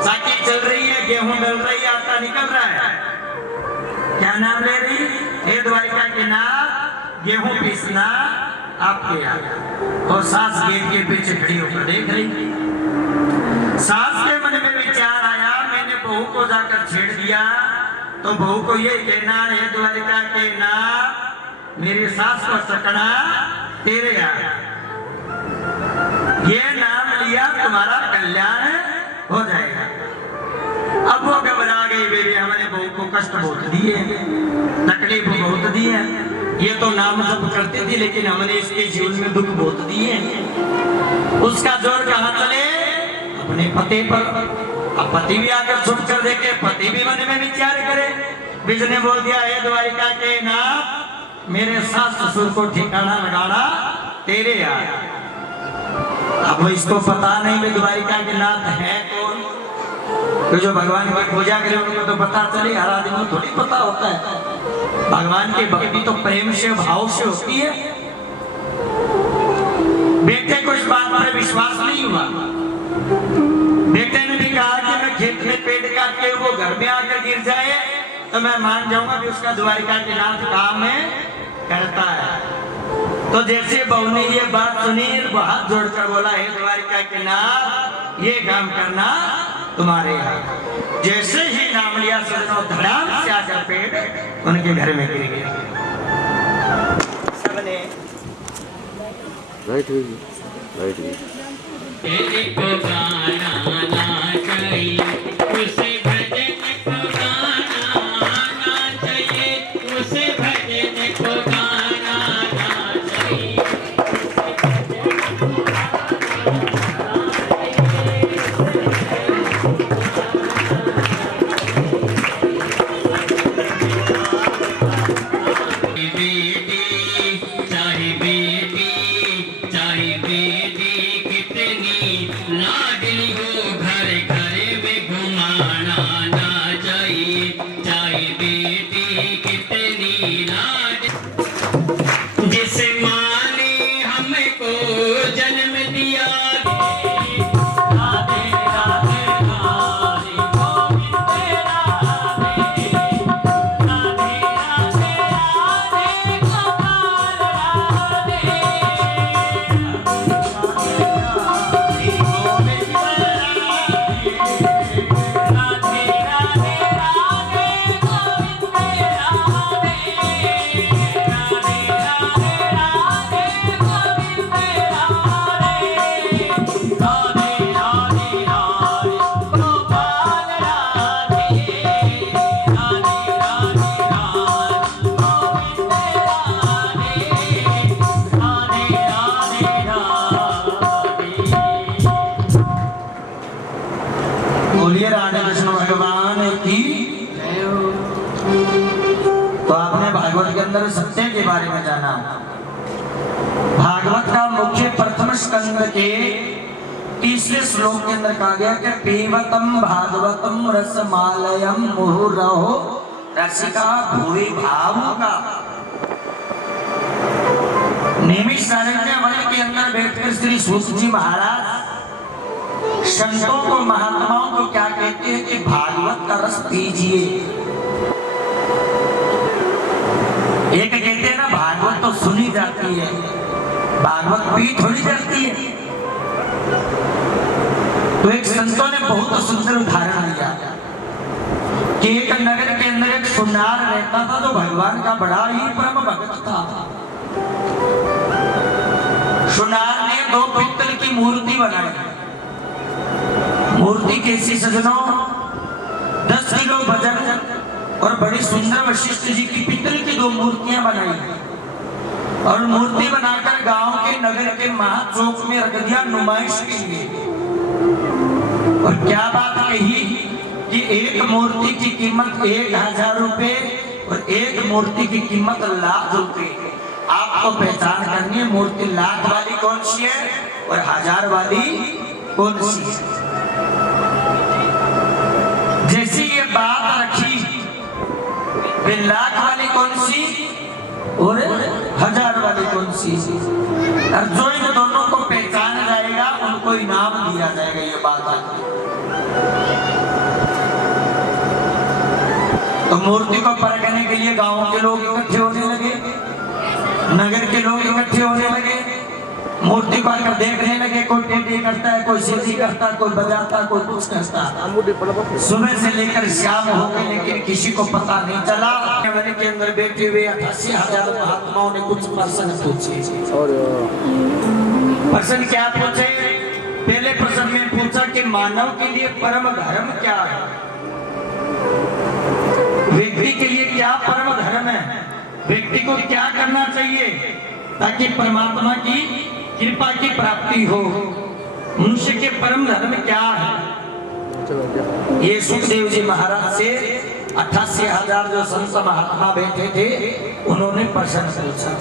साकी चल रही है, गेहूं मिल रही है, आटा निकल रहा है। क्या नाम ले रही? हे द्वारिका के नाथ गेहूं पीसना आपके यहाँ। और सास गेट के पीछे खड़ी होकर देख रही। सास के मन में विचार आया, मैंने बहू को जाकर छेड़ दिया तो बहू को ये कहना, हे द्वारिका के नाथ मेरी सास को चकना तेरे यहाँ, ये नाम लिया तुम्हारा कल्याण हो जाएगा। अब वो घबरा गई, बेबी हमने बहू को कष्ट बहुत दिए, तकलीफ बहुत दी है, ये तो नाम जप करती थी लेकिन हमने इसके जीवन में दुख बहुत दिए। उसका जोर कहाँ चले? अपने पति पर। अब पति भी आकर छुप कर देखे, पति भी मन में विचार करे। बीज ने बोल दिया, हे द्वारिका के नाथ मेरे सास ससुर को ठिकाना लगाना तेरे यहाँ। अब इसको पता नहीं कि द्वारिका के नाथ है कौन। तो जो भगवान की पूजा करे उनको तो पता चले, हर आदमी को थोड़ी पता होता है। भगवान की भक्ति तो प्रेम से भाव से होती है। बेटे को इस बात पर विश्वास नहीं हुआ। बेटे ने भी कहा कि मैं खेत में पेड़ काट के वो घर में आकर गिर जाए तो मैं मान जाऊंगा कि उसका द्वारिका के नाथ काम है करता है। तो जैसे बहू ने ये बात सुनी, हाथ जोड़कर बोला, हे द्वारिका के नाथ ये काम करना तुम्हारे यहाँ। जैसे ही नाम लिया सजनों धड़ाम से आकर पेड़ उनके घर में गिर गया। सबने राइट हुई, राइट हुई। तेरे को गाना ना चाहिए, उसे भजन को गाना ना चाहिए, उसे भजन को गाना ना चाहिए। जिसे माँ ने हमको जन्म दिया, राधे राधे राधे गोविंद राधे, राधे राधे राधे गोपाल राधे, राधे गोविंद राधे, राधे राधे राधे गोविंद राधे। बोलिए राधे कृष्ण भगवान की। तो आपने भागवत के अंदर सत्य के बारे में जाना। भागवत का मुख्य प्रथम स्कंद के तीसरे श्लोक के अंदर कहा गया कि पीवतम भागवतम रसमालयम मुहुरहो रसिका भुवि भावुका। निमिष सारण्य वन के बैठकर श्री सूत जी महाराज संतों को महात्माओं को क्या कहते हैं कि भागवत का रस पीजिए। एक कहते हैं ना भागवत तो सुनी जाती है, भागवत पी थोड़ी जाती है। तो एक संतों ने बहुत सुंदर उदाहरण दिया कि एक नगर के अंदर एक सुनार रहता था जो भगवान का बड़ा ही परम भक्त था। सुनार ने 2 पित्तल की मूर्ति बनाई। मूर्ति कैसी सजनों, 10 किलो वजन और बड़ी सुंदर वशिष्ठ जी की पित्तल की 2 मूर्तियां बनाई और मूर्ति बनाकर गांव के नगर के महाचौक में रख दिया नुमाइश के लिए। और क्या बात कही कि एक मूर्ति की कीमत 1000 रुपए और एक मूर्ति की कीमत लाख रुपए। आपको पहचान करनी है मूर्ति लाख वाली कौन सी है और 1000 वाली कौन सी है। जैसी ये बात रखी, वे लाख वाली कौन सी और 1000 वाली कौन सी, और जो इन दोनों को पहचान जाएगा उनको इनाम दिया जाएगा। ये बात रखी तो मूर्ति को परखने के लिए गांव के लोग इकट्ठे होने लगे, नगर के लोग इकट्ठे होने लगे, मूर्ति को आकर देखने लगे। कोई टेढ़ी करता है, कोई सीधी करता है, कोई बजाता है, कोई कुछ करता है। सुबह से लेकर शाम हो गई लेकिन किसी को पता नहीं चला। कमरे के अंदर बैठे हुए 88,000 महात्माओं ने कुछ प्रश्न पूछे। प्रश्न क्या पूछे? पहले प्रश्न में पूछा कि मानव के लिए परम धर्म क्या है, व्यक्ति के लिए क्या परम धर्म है, व्यक्ति को क्या करना चाहिए ताकि परमात्मा की कृपा की प्राप्ति हो, मनुष्य के परम धर्म क्या है। ये सुखदेव जी महाराज से 88,000 जो संत महात्मा बैठे थे उन्होंने प्रश्न पूछा।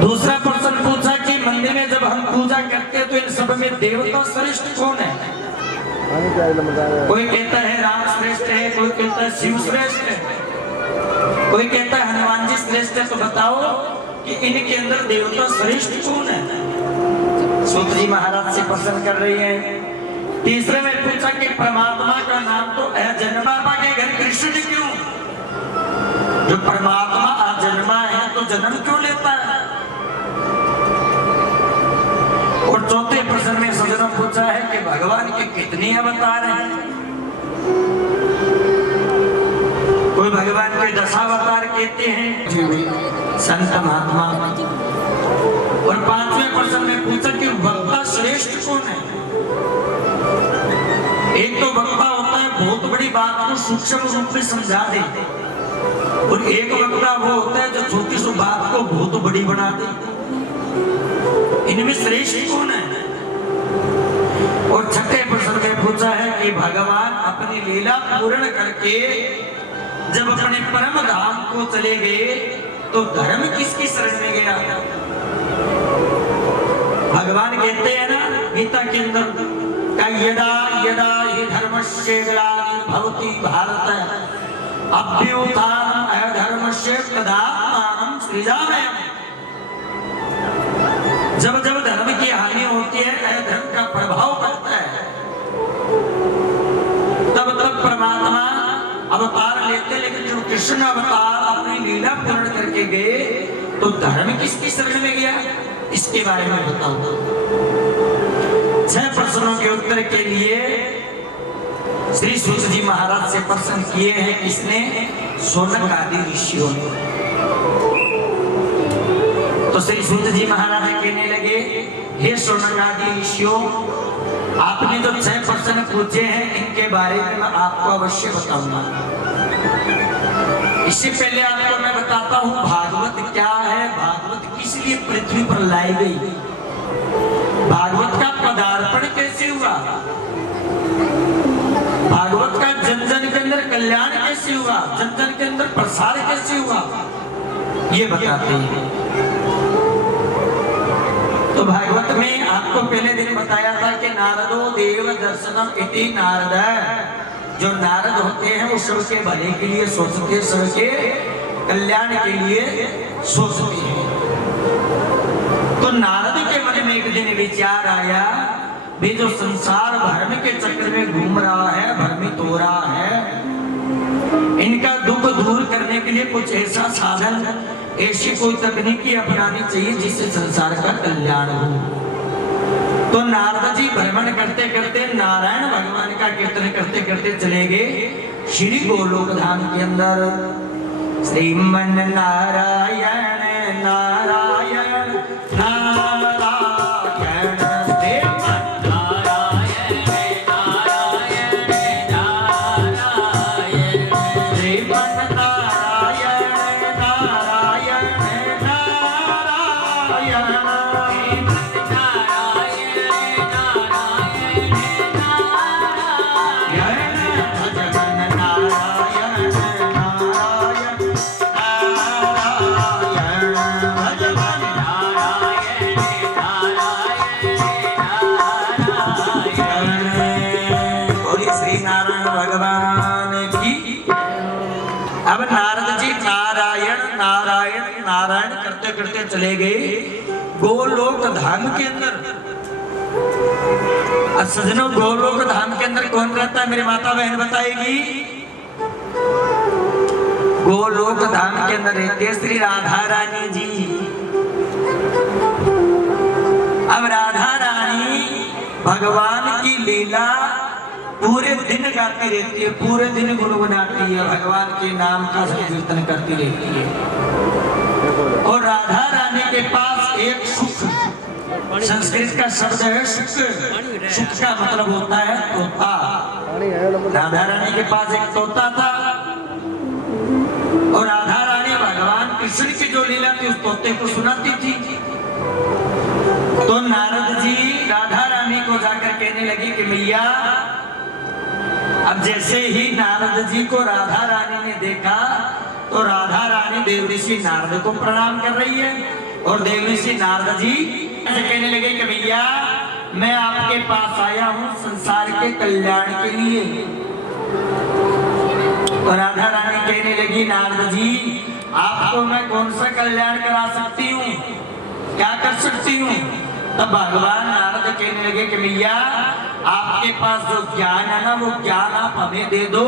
दूसरा प्रश्न पूछा कि मंदिर में जब हम पूजा करते हैं तो इन सब में देवता श्रेष्ठ कौन है? कोई कहता है राम श्रेष्ठ है, कोई कहता है शिव श्रेष्ठ है, कोई कहता है हनुमान जी श्रेष्ठ है। तो बताओ कि इनके अंदर देवता श्रेष्ठ कौन है? सूत जी महाराज से प्रश्न कर रही है। तीसरे में पूछा कि परमात्मा का नाम तो जन्म बाबा के घर कृष्ण जी क्यों? जो परमात्मा अजन्मा है तो जन्म क्यों लेता है? और चौथे प्रश्न में सज्जनों पूछा है कि भगवान के कितने अवतार हैं? कोई भगवान के 10 अवतार कहते हैं संत महात्मा। और 5वें प्रश्न में पूछा कि वक्ता श्रेष्ठ कौन है? एक तो वक्ता होता है बहुत बड़ी बात को सूक्ष्म रूप में समझा दे, और एक वक्ता वो होता है जो छोटी सी बात को बहुत बड़ी बना दे। इनमें श्रेष्ठ कौन है? और 6ठे प्रश्न में पूछा है कि भगवान अपनी लीला पूर्ण करके जब अपने परम धाम को चले गए तो धर्म किसकी शरण में गया? भगवान कहते हैं ना गीता के अंदर यदा यदा हि धर्मस्य ग्लानिर्भवति भारत अभ्युत्थानम् अधर्मस्य तदात्मानं सृजाम्यहम्। जब जब धर्म की हानि होती है, अधर्म का प्रभाव पड़ता है, तब तब परमात्मा अवतार लेते। लेकिन जो कृष्ण अवतार अपनी लीला पूर्ण करके गए तो धर्म किसकी शरण में गया, इसके बारे में बताओ। 6 प्रश्नों के उत्तर के लिए श्री सूत जी महाराज से प्रश्न किए हैं किसने? शौनक आदि ऋषियों ने। तो श्री सूत जी महाराज कहने लगे, हे शौनक आदि ऋषियों, आपने जो 6 प्रश्न पूछे हैं इनके बारे में मैं आपको अवश्य बताऊंगा। इससे पहले आपको मैं बताता हूँ भागवत क्या है, भागवत किस लिए पृथ्वी पर लाई गई, भागवत का पदार्पण कैसे हुआ, भागवत का जन जन के अंदर कल्याण कैसे हुआ, जन जन के अंदर प्रसार कैसे हुआ, ये बताते हैं। तो भागवत में आपको पहले दिन बताया था कि नारदो देव दर्शनम इति नारद। जो नारद होते हैं वो सबके भले के लिए सोचते हैं, सबके कल्याण के लिए सोचते हैं। तो तो नारद के मन में एक दिन विचार आया, वे जो संसार भ्रम के चक्र में घूम रहा है, भ्रमित हो रहा है, इनका दुख दूर करने के लिए कुछ ऐसा साधन, ऐसी कोई तकनीकी अपनानी चाहिए जिससे संसार का कल्याण हो। तो नारद जी भ्रमण करते करते नारायण भगवान का कीर्तन करते करते चले गए श्री गोलोक धाम के अंदर। श्रीमन नारायण नारायण नारायण अब नारद जी नारायण नारायण नारायण करते करते चले गए गोलोक धाम के अंदर। सजनों, गोलोक धाम के अंदर कौन रहता है? मेरी माता बहन बताएगी। गोलोक धाम के अंदर रहते श्री राधा रानी जी। अब राधा रानी भगवान की लीला पूरे दिन गाती रहती है, पूरे दिन गुनगुनाती है, भगवान के नाम का संकीर्तन करती रहती है। और राधा रानी के पास एक सुख, संस्कृत का शब्द है सुख। सुख का मतलब होता है तोता। राधा रानी के पास एक तोता था और राधा रानी भगवान कृष्ण की जो लीला थी उस तोते को सुनाती थी। तो नारद जी राधा रानी को जाकर कहने लगी कि मैया, अब जैसे ही नारद जी को राधा रानी ने देखा तो राधा रानी देवऋषि नारद को प्रणाम कर रही है और देवऋषि नारद जी कहने लगे कि भैया, मैं आपके पास आया हूं संसार के कल्याण के लिए। तो राधा रानी कहने लगी, नारद जी आपको मैं कौन सा कल्याण करा सकती हूँ, क्या कर सकती हूँ? तब भगवान नारद कहने लगे कि भैया, आपके पास जो ज्ञान है ना, वो ज्ञान आप हमें दे दो।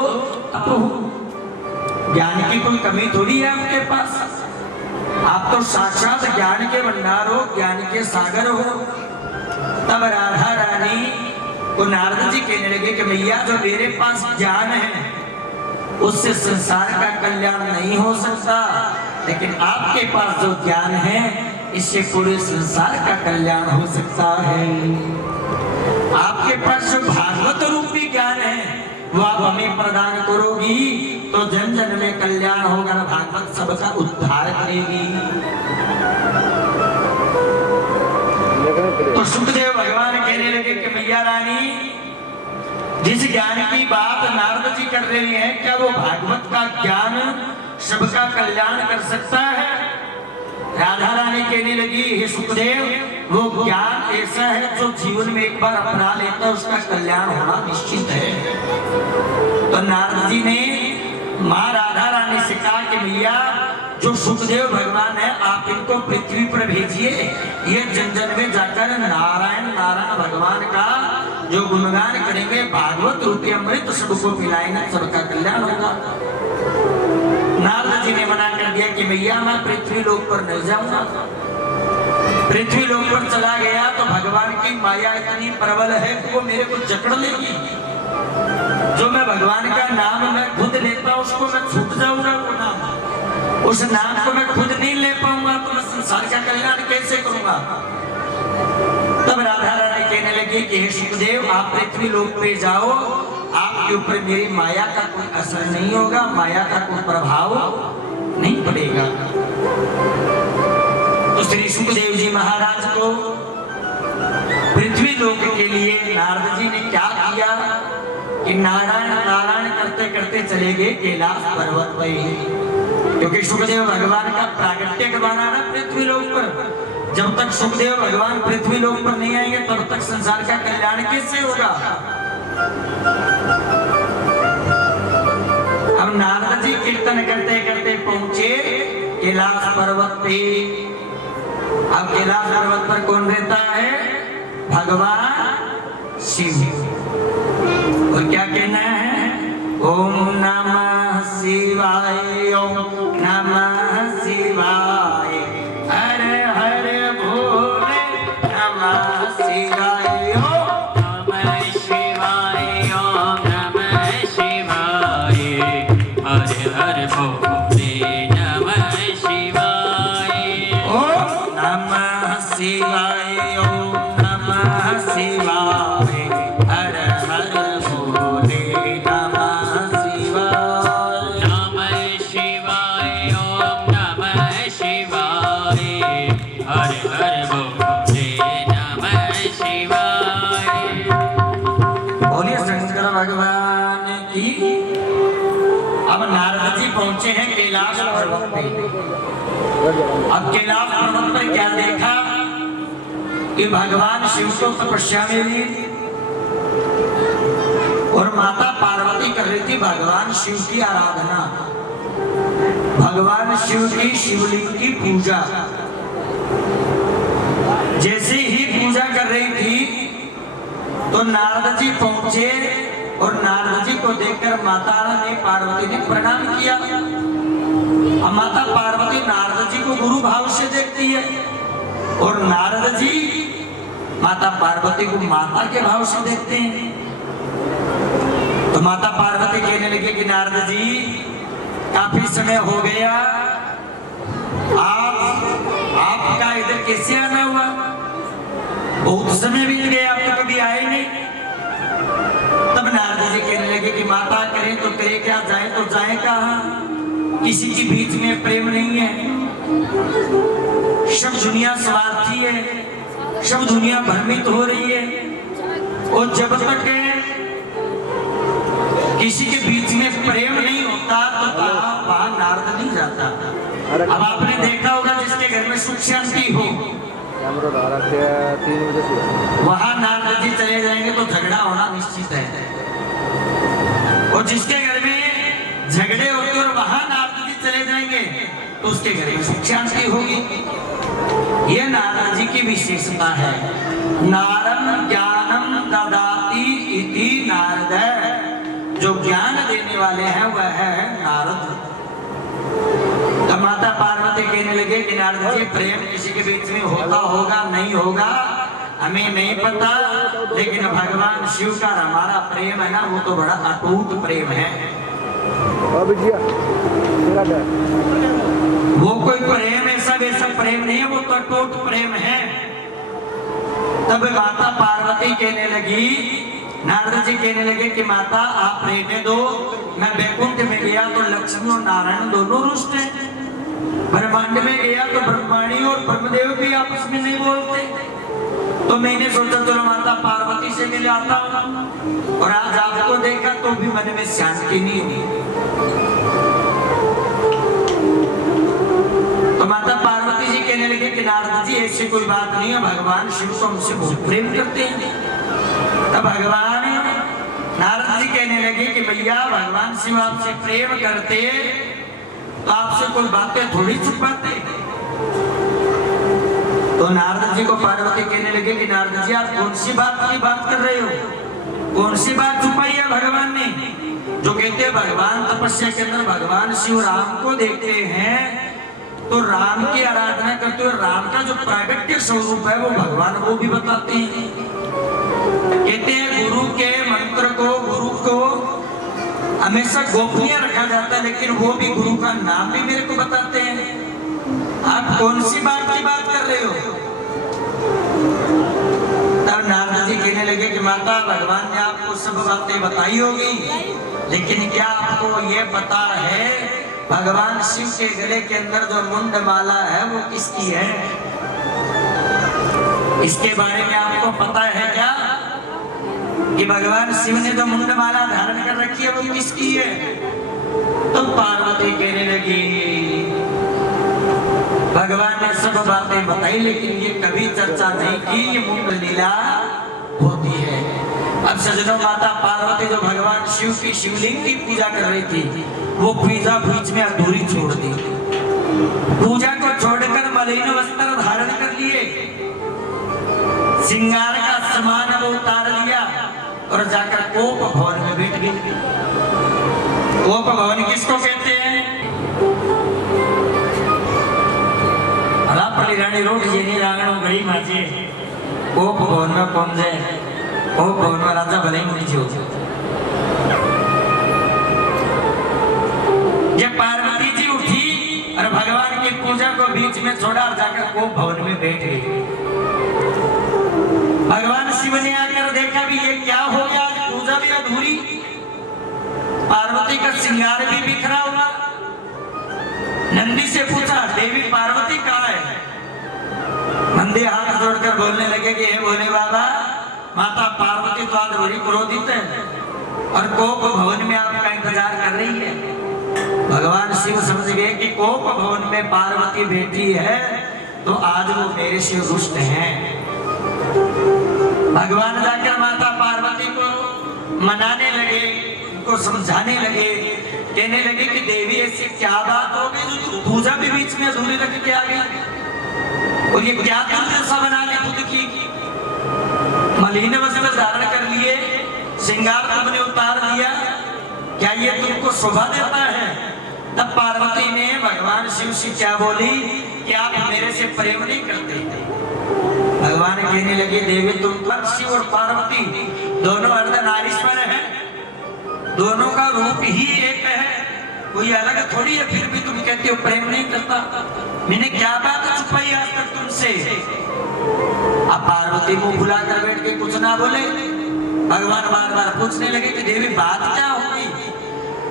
अब ज्ञान की कोई कमी थोड़ी है आपके पास, आप तो साक्षात ज्ञान के भंडार हो, ज्ञान के सागर हो। तब राधा रानी को नारद जी कहने लगे कि भैया, जो मेरे पास ज्ञान है उससे संसार का कल्याण नहीं हो सकता, लेकिन आपके पास जो ज्ञान है इससे पूरे संसार का कल्याण हो सकता है। आपके पास जो भागवत रूपी ज्ञान है वो आप हमें प्रदान करोगी तो जन जन में कल्याण होगा, भागवत सबका उद्धार करेगी। तो सुखदेव भगवान कहने लगे कि मैया रानी, जिस ज्ञान की बात नारद जी कर रही हैं, क्या वो भागवत का ज्ञान सबका कल्याण कर सकता है? राधा रानी कहने लगी, हे सुखदेव, वो ज्ञान ऐसा है जो जीवन में एक बार अपना लेता है उसका कल्याण होना निश्चित है। तो नारद जी ने माँ राधा रानी से कहा कि भैया, जो सुखदेव भगवान है आप इनको पृथ्वी पर भेजिए, ये जन जन में जाकर नारायण नारायण भगवान का जो गुणगान करेंगे, भागवत रूपी अमृत सबको पिलाएंगे, सबका कल्याण होगा। नारद जी ने मना कर दिया कि भैया, मैं पृथ्वी लोक पर नहीं जाऊंगा। पृथ्वी लोक पर चला गया तो भगवान की माया इतनी प्रबल है कि वो मेरे को जकड़ लेगी। जो मैं भगवान का नाम मैं खुद लेता हूं उसको मैं छूट जाऊंगा, वो नाम, उस नाम को मैं खुद नहीं ले पाऊंगा तो मैं संसार का कल्याण कैसे करूंगा? तब राधा रानी कहने लगी कि हे सुखदेव, आप पृथ्वी लोक पे जाओ, आपके ऊपर मेरी माया का कोई असर नहीं होगा, माया का कोई प्रभाव नहीं पड़ेगा। तो श्री सुखदेव जी महाराज को पृथ्वी लोक के लिए नारद जी ने क्या किया कि नारायण नारायण करते करते चले गए कैलाश पर्वत पर, क्योंकि सुखदेव भगवान का प्रागट्य करवाना ना पृथ्वी लोक पर। जब तक सुखदेव भगवान पृथ्वी लोक पर नहीं आएंगे तब तक संसार का कल्याण कैसे होगा? अब नारद जी कीर्तन करते करते पहुंचे कैलाश पर्वत पे। अब कैलाश पर्वत पर कौन रहता है? भगवान शिव। और क्या कहना है? ओम नमः शिवाय, ओम नमः शिवाय, हर हर भोले नमः शिवाय, ओम नमः शिवाय, ओम नमः शिवाय, हर हर भोले नमः शिवाय। ओम नमः शिवाय, ओम नमः शिवाय, हर हर भोले नमः शिवाय। नमः शिवाय, ओम नमः शिवाय, हर हर भोले नमः शिवाय। बोलिए शंकर भगवान की। अब नारद जी पहुंचे हैं कैलाश पर्वत पे। अब कैलाश पर्वत पर क्या देखा कि भगवान शिव को तपस्या में ली और माता पार्वती कर रही थी भगवान शिव की आराधना, भगवान शिव की शिवलिंग की पूजा। जैसे ही पूजा कर रही थी तो नारद जी पहुंचे और नारद जी को देखकर माता ने पार्वती ने प्रणाम किया। अब माता पार्वती नारद जी को गुरु भाव से देखती है और नारद जी माता पार्वती को माता के भाव से देखते हैं। तो माता पार्वती कहने लगी कि नारद जी काफी समय हो गया, आपका इधर कैसे आना हुआ? बहुत समय बीत गया, आप तो कभी आए नहीं। तब नारद जी कहने लगे कि माता करे तो करे क्या, जाए तो जाए कहाँ? किसी के बीच में प्रेम नहीं है, सब दुनिया स्वार्थी है, सब दुनिया भ्रमित हो रही है और जब तक किसी के बीच में प्रेम नहीं होता तो वहां नारद नहीं जाता। अब आपने देखा होगा जिसके घर में सुख शांति हो वहां नारद जी चले जाएंगे तो झगड़ा होना निश्चित है, और जिसके घर में झगड़े होते और वहां नारद जी चले जाएंगे तो उसके घर में सुख शांति होगी। यह नारद जी की विशेषता है। नारम ज्ञानम ददाति इति नारद, जो ज्ञान देने वाले हैं वह है नारद। तो माता पार्वती कहने लगे कि नारद जी प्रेम किसी के बीच में होता होगा नहीं होगा हमें नहीं पता, लेकिन भगवान शिव का हमारा प्रेम है ना वो तो बड़ा अटूट प्रेम है। वो कोई प्रेम ऐसा वैसा प्रेम नहीं है, वो तो अटूट प्रेम है। तब माता पार्वती कहने लगी, नारद जी कहने लगे कि माता आप रहने दो, मैं बैकुंठ में गया तो लक्ष्मी और नारायण दोनों रुष्ट हैं, ब्रह्मांड में गया तो ब्रह्माणी और ब्रह्मदेव भी आपस में नहीं बोलते, तो मैंने सोचा चलो माता पार्वती से मिल आता हूं, और आज आपको देखा तो भी मन में शांति नहीं हुई। तो माता पार्वती जी कहने लगे कि नारद जी ऐसी कोई बात नहीं है, भगवान शिव को हमसे बहुत प्रेम करते हैं। तब भगवान नारद जी कहने लगे कि भैया भगवान शिव आपसे प्रेम करते तो आपसे कोई बातें थोड़ी छुपाते। तो नारद जी को पार्वती कहने लगे कि नारद जी आप कौन सी बात की बात कर रहे हो, कौन सी बात छुपाई है भगवान ने? जो कहते हैं भगवान तपस्या के अंदर भगवान शिव राम को देखते हैं तो राम की आराधना करते हुए राम का जो प्राइवेट स्वरूप है वो भगवान को भी बताते हैं। कहते हैं गुरु के मंत्र को, गुरु को हमेशा गोपनीय रखा जाता है, लेकिन वो भी गुरु का नाम भी मेरे को बताते हैं। आप कौन सी बात की बात कर रहे हो? तब नारद जी कहने लगे कि माता भगवान ने आपको सब बातें बताई होगी, लेकिन क्या आपको ये पता है भगवान शिव के गले के अंदर जो मुंड माला है वो किसकी है? इसके बारे में आपको पता है क्या कि भगवान शिव ने जो मुंड माला धारण कर रखी है वो किसकी है? तो पार्वती कहने लगी भगवान ने सब बातें बताई, लेकिन ये कभी चर्चा नहीं की ये मुंड लीला होती है। अब सजनों माता पार्वती जो भगवान शिव की शिवलिंग की पूजा कर रही थी वो पूजा बीच में अधूरी छोड़ दी। पूजा को छोड़कर मलिन वस्त्र धारण कर लिए श्रृंगार का सामान वो उतार लिया और जाकर कोप भवन में बैठ गई। कोप भवन किसको कहते हैं? रापली रानी रोड जेनी रांगणों गई माजे कोप भवन में कौन जाए? कोप भवन में राजा भले मुनि जी हो। जब पार्वती जी उठी और भगवान की पूजा को बीच में छोड़ा और जाकर कोप भवन में बैठ गई। भगवान शिव ने आकर देखा भी ये क्या हो गया, आज पूजा भी अधूरी, पार्वती का श्रृंगार भी बिखरा हुआ। नंदी से पूछा देवी पार्वती कहाँ है? नंदी हाथ जोड़कर बोलने लगे कि हे भोले बाबा, माता पार्वती तो आज बड़ी क्रोधित है और कोप भवन में आपका इंतजार कर रही है। भगवान शिव समझ गए कि कोप भवन में पार्वती बैठी है तो आज वो मेरे से रुष्ट हैं। भगवान जाकर माता पार्वती को मनाने लगे, उनको समझाने लगे, कहने लगे कि देवी ऐसी क्या बात हो गई जो पूजा भी बीच में अधूरी रख के आ गई और ये क्या दशा बना ली खुद की? मलिन वस्त्र धारण कर लिए, श्रृंगार तुमने उतार दिया, क्या ये तुमको शोभा देता है? तब पार्वती ने भगवान शिव से क्या बोली कि आप मेरे से प्रेम नहीं करते। भगवान कहने लगे देवी तुम पर शिव और पार्वती दोनों अर्धनारीश्वर हैं, दोनों का रूप ही एक है, कोई अलग थोड़ी है, फिर भी तुम कहते हो प्रेम नहीं करता। मैंने क्या बात छुपाई आज तक तुमसे? अब पार्वती मुंह फुला कर बैठ के कुछ ना बोले। भगवान बार बार पूछने लगे कि देवी बात क्या हो गई?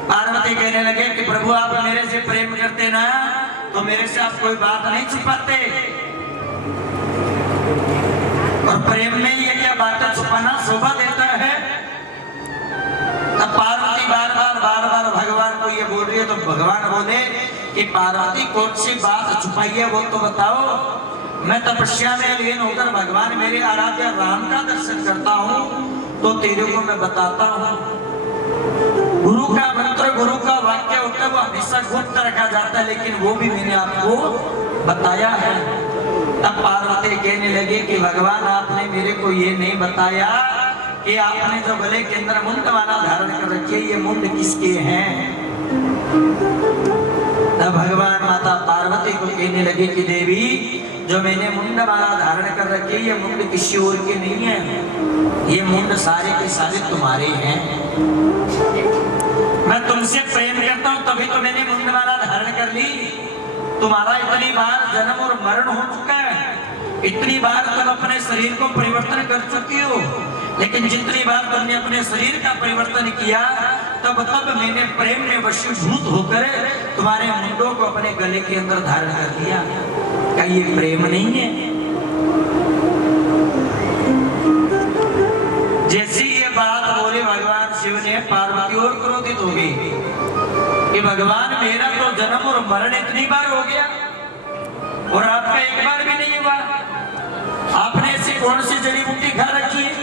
पार्वती कहने लगे कि प्रभु आप मेरे से प्रेम करते ना तो मेरे से आप कोई बात नहीं छुपाते, और प्रेम में ये क्या बातें छुपाना शोभा देता है? तब पार्वती बार बार भगवान को ये बोल रही है तो भगवान बोले कि पार्वती कौन सी बात छुपाई है वो तो बताओ। मैं तपस्या में लीन होकर भगवान मेरे आराध्य राम का दर्शन करता हूँ तो तेरे को मैं बताता हूँ। गुरु का मंत्र, गुरु का वाक्य होता है वो हमेशा गुप्त रखा जाता है, लेकिन वो भी मैंने आपको बताया है। तब पार्वती कहने लगे कि भगवान आपने मेरे को ये नहीं बताया कि आपने जो गले के अंदर मुंड वाला धारण कर रखी है, ये मुंड किसके हैं? तब भगवान माता पार्वती को कहने लगे कि देवी जो मैंने मुंड वाला धारण कर रखी है, ये मुंड किसी और के नहीं है, ये मुंड सारे के सारे तुम्हारे हैं। मैं तुमसे प्रेम करता हूँ तभी तो मैंने मुंड वाला धारण कर ली। तुम्हारा इतनी बार जन्म और मरण हो चुका है, इतनी बार तुम अपने शरीर को परिवर्तन कर चुकी हो, लेकिन जितनी बार तुमने अपने शरीर का परिवर्तन किया तब मैंने प्रेम में वशीभूत होकर तुम्हारे मुंडों को अपने गले के अंदर धारण कर दिया। क्या ये प्रेम नहीं है? जैसी ये बात बोले भगवान शिव ने, पार्वती और क्रोधित हो गई कि भगवान मेरा तो जन्म और मरण इतनी बार हो गया और आपका एक बार भी नहीं हुआ, आपने ऐसी कौन सी जड़ी बूटी खा रखी है?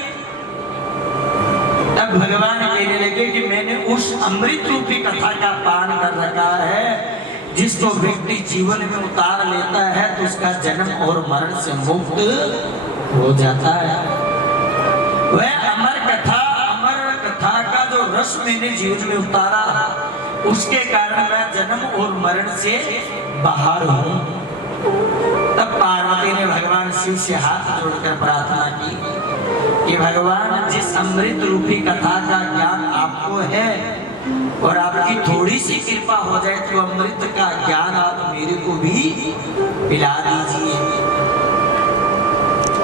तब भगवान कहने लगे कि मैंने उस अमृत रूपी कथा का पान कर रखा है जिसको व्यक्ति जीवन में उतार लेता है तो उसका जन्म और मरण से मुक्त हो जाता है। वह अमर कथा का जो रस मैंने जीवन में उतारा उसके कारण मैं जन्म और मरण से बाहर हूँ। तब पार्वती ने भगवान शिव से हाथ जोड़कर प्रार्थना की कि भगवान जिस अमृत रूपी कथा का ज्ञान आपको है और आपकी थोड़ी सी कृपा हो जाए तो अमृत का ज्ञान आप मेरे को भी पिला दीजिए।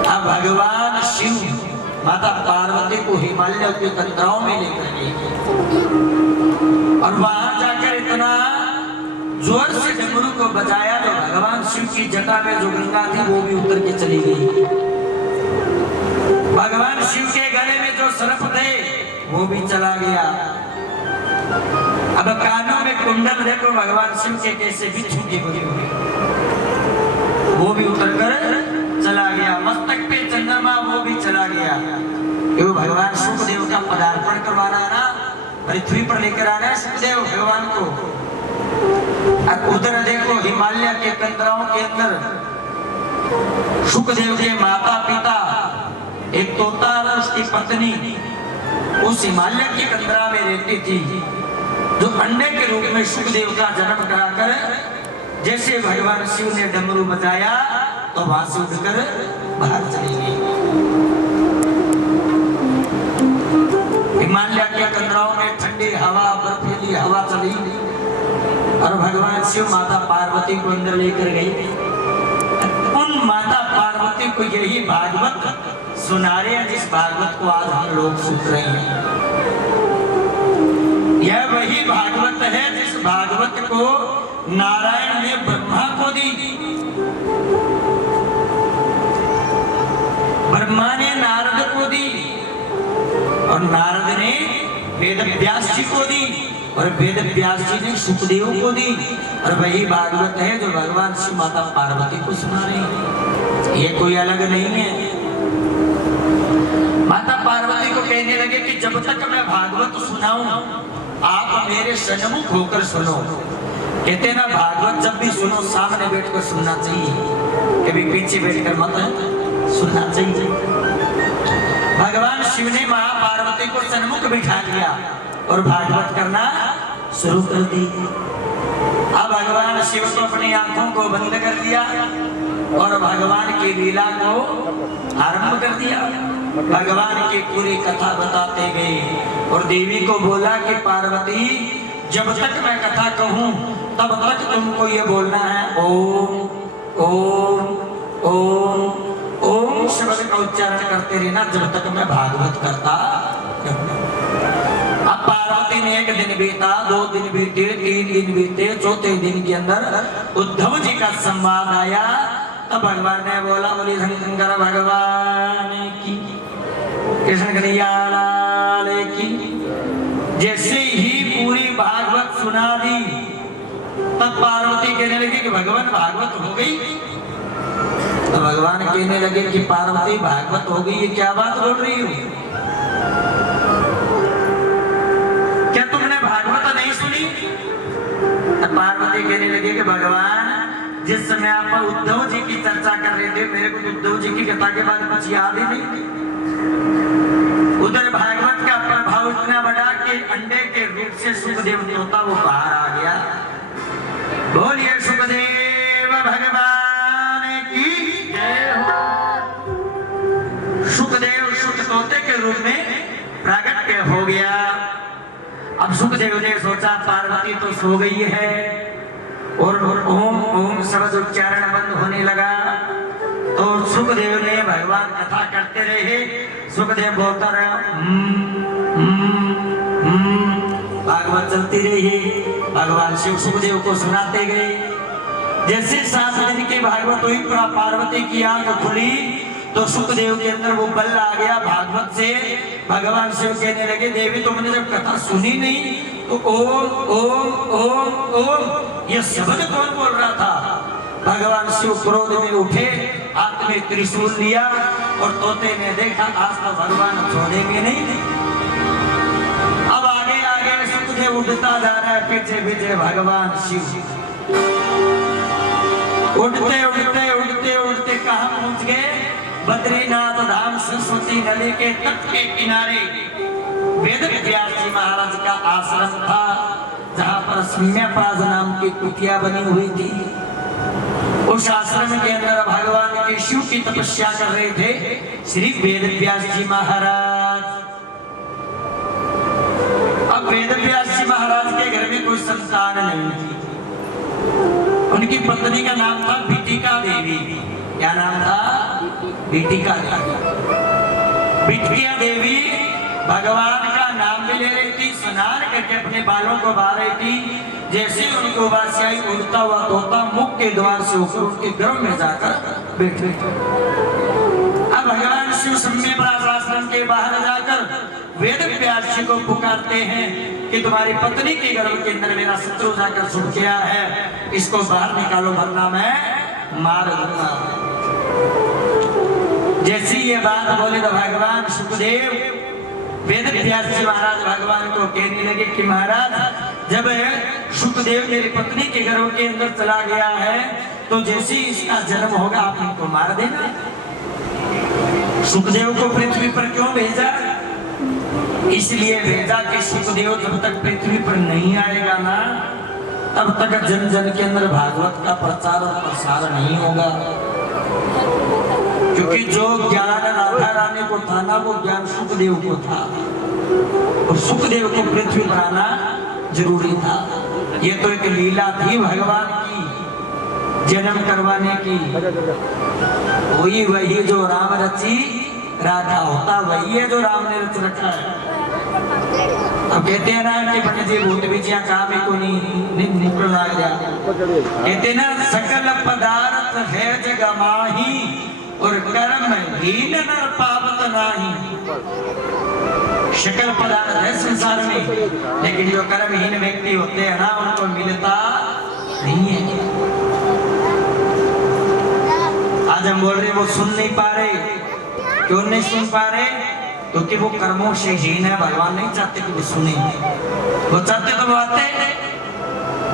अब भगवान शिव माता पार्वती को हिमालय के कंदराओं में लेकर गए और वहां जाकर इतना जोर से डमरू को बजाया तो भगवान शिव की जटा में जो गंगा थी वो भी उतर के चली गई। भगवान शिव के गले में जो सर्प थे वो भी चला गया। अब कानों में कुंडल देखो भगवान शिव के कैसे बिच्छू के बने हुए, वो भी उतर कर चला गया। मस्तक पे चंद्रमा वो भी चला गया। क्यों? भगवान सुखदेव का पदार्पण करवाना ना, पृथ्वी पर लेकर आना है सुखदेव भगवान को। अब उधर देखो हिमालय के कंदराओं के अंदर सुखदेव के माता पिता एक तोता और उसकी पत्नी उस हिमालय की कंदरा में रहती थी, जो अंडे के रूप में सुखदेव का जन्म कराकर जैसे भगवान शिव ने डमरू बजाया तो वहां से उठकर बाहर चली गई। हिमालय के कंदराओं में ठंडी हवा, बर्फीली हवा चली और भगवान शिव माता पार्वती को अंदर लेकर गई। उन माता पार्वती को यही भागवत सुना रहे हैं जिस भागवत को आज हम लोग सुन रहे हैं। यह वही भागवत है जिस भागवत को नारायण ने ब्रह्मा को दी। ब्रह्मा ने नारद को दी और नारद ने वेद व्यास जी को दी और वेद व्यास जी ने सुखदेव को दी। और वही भागवत है जो भगवान शिव माता पार्वती को सुना रहे हैं। ये कोई अलग नहीं है। माता पार्वती को कहने लगे कि जब तक मैं भागवत सुनाऊं आप मेरे सन्मुख होकर सुनो। कहते ना भागवत जब भी सुनो सामने बैठकर सुनना चाहिए, कभी पीछे बैठकर मत सुनना चाहिए। भगवान शिव ने महापार्वती को सन्मुख बिठा लिया और भागवत करना शुरू कर दी। अब भगवान शिव को अपनी आंखों को बंद कर दिया और भगवान की लीला को आरंभ कर दिया। भगवान की पूरी कथा बताते गए और देवी को बोला कि पार्वती जब तक मैं कथा कहूं तब तक तुमको ये बोलना है ओम ओम ओम ओम शब्द का उच्चारण करते रहना जब तक मैं भागवत करता। अब पार्वती ने एक दिन बीता, 2 दिन बीते, 3 दिन बीते, 4थे दिन के अंदर उद्धव जी का संवाद आया। तब भगवान ने बोला बोली शंकर भगवान की, कृष्ण कन्हैया लाल की। जैसे ही पूरी भागवत सुना दी तब पार्वती कहने लगी कि भगवान भागवत हो गई। तो भगवान कहने लगे कि पार्वती भागवत हो गई, ये क्या बात बोल रही हो? क्या तुमने भागवत नहीं सुनी? तो पार्वती कहने लगे कि भगवान जिस समय आप उद्धव जी की चर्चा कर रहे थे मेरे को उद्धव जी की कथा के बाद कुछ याद ही नहीं। उधर भागवत का प्रभाव इतना बड़ा कि अंडे के रूप से सुखदेव तोता वो बाहर आ गया। बोलिए सुखदेव भगवान की जय हो। सुखदेव सुख तोते के रूप में प्रागट्य हो गया। अब सुखदेव ने सोचा पार्वती तो सो गई है और ओम ओम शब्द उच्चारण बंद होने लगा। तो सुखदेव ने भगवान कथा करते रहे। सुखदेव बोलता रहा भागवत चलती रही। भगवान शिव सुखदेव को सुनाते गए। जैसे 7 दिन की भागवत हुई पार्वती की आंख खुली तो सुखदेव के अंदर वो बल आ गया भागवत से। भगवान शिव कहने लगे देवी तुमने जब कथा सुनी नहीं तो ओम ओम ओम ओम ये शब्द कौन बोल रहा था? भगवान शिव क्रोध में उठे, हाथ में त्रिशूल लिया और तोते ने देखा आज तो भगवान छोड़ेंगे नहीं। अब आगे आगे सुखदेव उठता जा रहा है, पीछे पीछे भगवान शिव उठते उठते उठते उठते कहां पहुंच गए? बद्रीनाथ धाम सरस्वती नदी के तट के किनारे वेद व्यास जी महाराज का आश्रम था, जहां पर सम्यपाद नाम की कुटिया बनी हुई थी। उस आश्रम के अंदर भगवान के शिव की तपस्या कर रहे थे श्री वेद व्यास जी महाराज। अब वेद व्यास जी महाराज के घर में कोई संतान नहीं थी। उनकी पत्नी का नाम था बीटिका देवी। क्या नाम था? बीटिका देवी। बीटिका देवी भगवान का नाम भी ले रही थी, स्नान करके अपने बालों को बहा रही थी। जैसे उनको वासी आई उड़ता हुआ तोता मुख के द्वार से होकर उनके गर्भ में जाकर बैठ गए। अब भगवान शिव सम्यपाद आश्रम के बाहर जाकर वेद व्यास जी को पुकारते हैं कि तुम्हारी पत्नी के गर्भ के अंदर मेरा शत्रु जाकर छुप गया है, इसको बाहर निकालो वरना मैं मार दूंगा। जैसी ये बात बोले तो भगवान सुखदेव वेद व्यास जी महाराज भगवान को कहने लगे कि महाराज जब सुखदेव मेरी पत्नी के गर्भ के अंदर चला गया है तो जैसे ही इसका जन्म होगा आप इनको मार देना। सुखदेव को पृथ्वी पर क्यों भेजा? इसलिए भेजा कि सुखदेव जब तक पृथ्वी पर नहीं आएगा ना, तब तक जन जन के अंदर भागवत का प्रचार और प्रसार नहीं होगा। क्योंकि जो ज्ञान राधा रानी को था ना, वो ज्ञान सुखदेव को था, और सुखदेव को पृथ्वी पर आना जरूरी था। ये तो एक लीला थी भगवान की जन्म करवाने की। वही जो राम रची राखा होता, वही है जो राम ने रच रखा है। अब कहते हैं ना कि पंडित जी भूत बीजिया काम ही को नहीं निकल गया। कहते हैं ना सकल पदार्थ है जग माही, और कर्म हीन नर पावत नाही। सकल पदार्थ है संसार में, लेकिन जो कर्महीन व्यक्ति होते हैं ना, उनको मिलता नहीं है। आज हम बोल रहे वो सुन नहीं पा रहे। क्यों नहीं सुन पा रहे? क्योंकि वो कर्मों से हीन है। भगवान नहीं चाहते कि वो सुने, वो चाहते तो वो आते,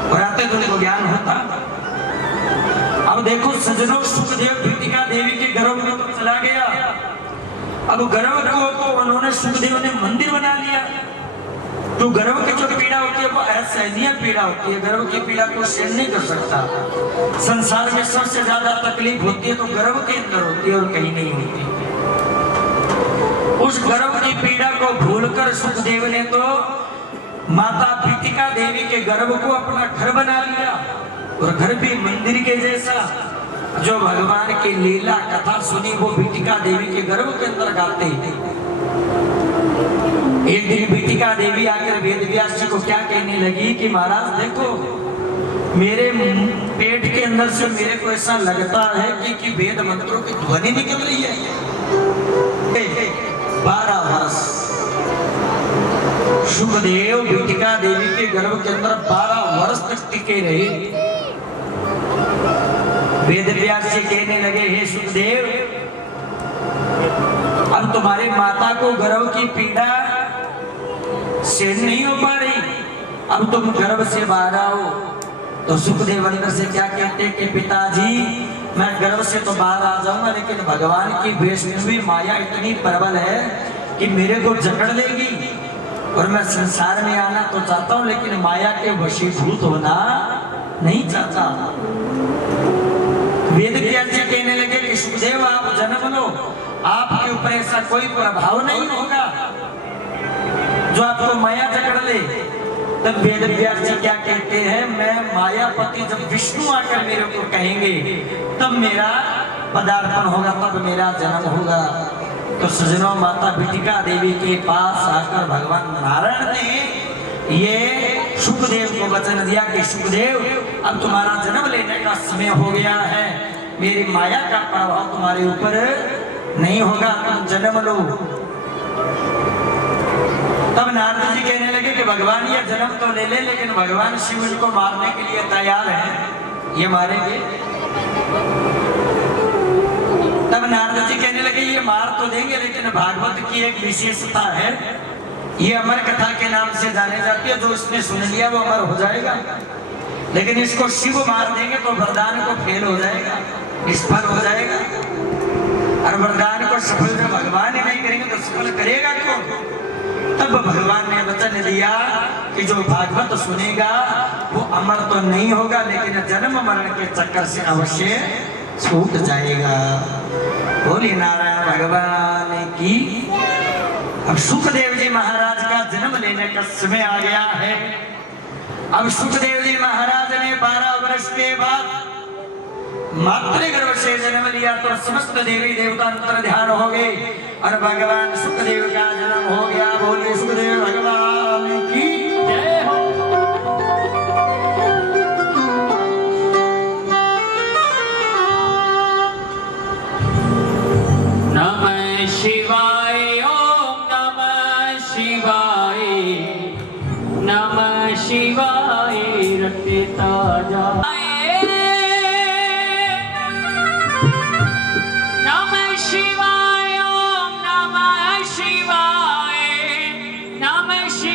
और आते तो उनको ज्ञान होता। अब देखो सजनों, सुखदेव भीतिका देवी के गर्भ में तो चला गया। अब गर्भ को उन्होंने, सुखदेव ने मंदिर बना लिया। तो गर्भ की जो पीड़ा होती है वो असहनीय पीड़ा होती है। गर्भ की पीड़ा को सहन नहीं कर सकता। संसार में सबसे ज्यादा तकलीफ होती है तो गर्भ के अंदर होती है और कहीं नहीं होती। उस गर्भ की पीड़ा को भूलकर सुखदेव ने तो माता भीतिका देवी के गर्भ को अपना घर बना लिया, और घर भी मंदिर के जैसा। जो भगवान की लीला कथा सुनी वो भीतिका देवी के गर्भ के अंदर गाते थे। एक दिन भीतिका देवी आकर वेद व्यास जी को क्या कहने लगी कि महाराज देखो, मेरे पेट के अंदर से मेरे को ऐसा लगता है कि वेद मंत्रों की ध्वनि निकल रही है। 12 वर्ष सुखदेव भीतिका देवी के गर्भ के अंदर 12 वर्ष तक टिके रहे। वेद व्यास जी कहने लगे, हे सुखदेव, अब तुम्हारे माता को गर्भ की पीड़ा सहन नहीं हो पा रही, अब तुम गर्भ से बाहर आओ। तो सुखदेव अंदर से क्या कहते कि पिताजी, मैं गर्भ से तो बाहर आ जाऊंगा, लेकिन भगवान की वैष्णवी माया इतनी प्रबल है कि मेरे को जकड़ लेगी, और मैं संसार में आना तो चाहता हूं, लेकिन माया के वशीभूत होना नहीं चाहता। वेद व्यास जी कहने लगे कि सुखदेव आप जन्म लो, आपके ऊपर ऐसा कोई प्रभाव नहीं होगा जो आपको माया जकड़ ले। तब वेद व्यास जी क्या कहते हैं, मैं मायापति जब विष्णु आकर मेरे को कहेंगे तब मेरा पदार्पण होगा, तब मेरा जन्म होगा। तो सजनों, माता भीतिका देवी के पास आकर भगवान नारायण ने ये सुखदेव को वचन दिया कि सुखदेव, अब तुम्हारा जन्म लेने का समय हो गया है, मेरी माया का प्रभाव तुम्हारे ऊपर नहीं होगा, तुम जन्म लो। तब नारद जी कहने लगे कि भगवान ये जन्म तो ले ले, लेकिन भगवान शिव जी को मारने के लिए तैयार है, ये मारेंगे। तब नारद जी कहने लगे, ये मार तो देंगे, लेकिन भागवत की एक विशेषता है, ये अमर कथा के नाम से जाने जाती है, जो इसने सुन लिया वो अमर हो जाएगा, लेकिन इसको शिव मार देंगे तो वरदान को फेल हो जाएगा, निष्फल हो जाएगा। और वरदान को सफल जब भगवान ही नहीं करेंगे तो सफल करेगा कौन? तब भगवान ने वचन दिया कि जो भागवत सुनेगा वो अमर तो नहीं होगा, लेकिन जन्म मरण के चक्कर से अवश्य छूट जाएगा। बोली नारायण भगवान की। अब सुखदेव जी महाराज का जन्म लेने का समय आ गया है। अब सुखदेव जी महाराज ने 12 वर्ष के बाद मातृगर्भ से जन्म लिया, तो समस्त देवी देवता अंतर ध्यान हो गए और भगवान सुखदेव का जन्म हो गया। बोले सुखदेव भगवान की जय हो। नमः शिवाय, ओम नमः शिवाय, नमः शिवाय रटता जाए। नमः शिवाय, ओम नमः शिवाय, नमः शिवाय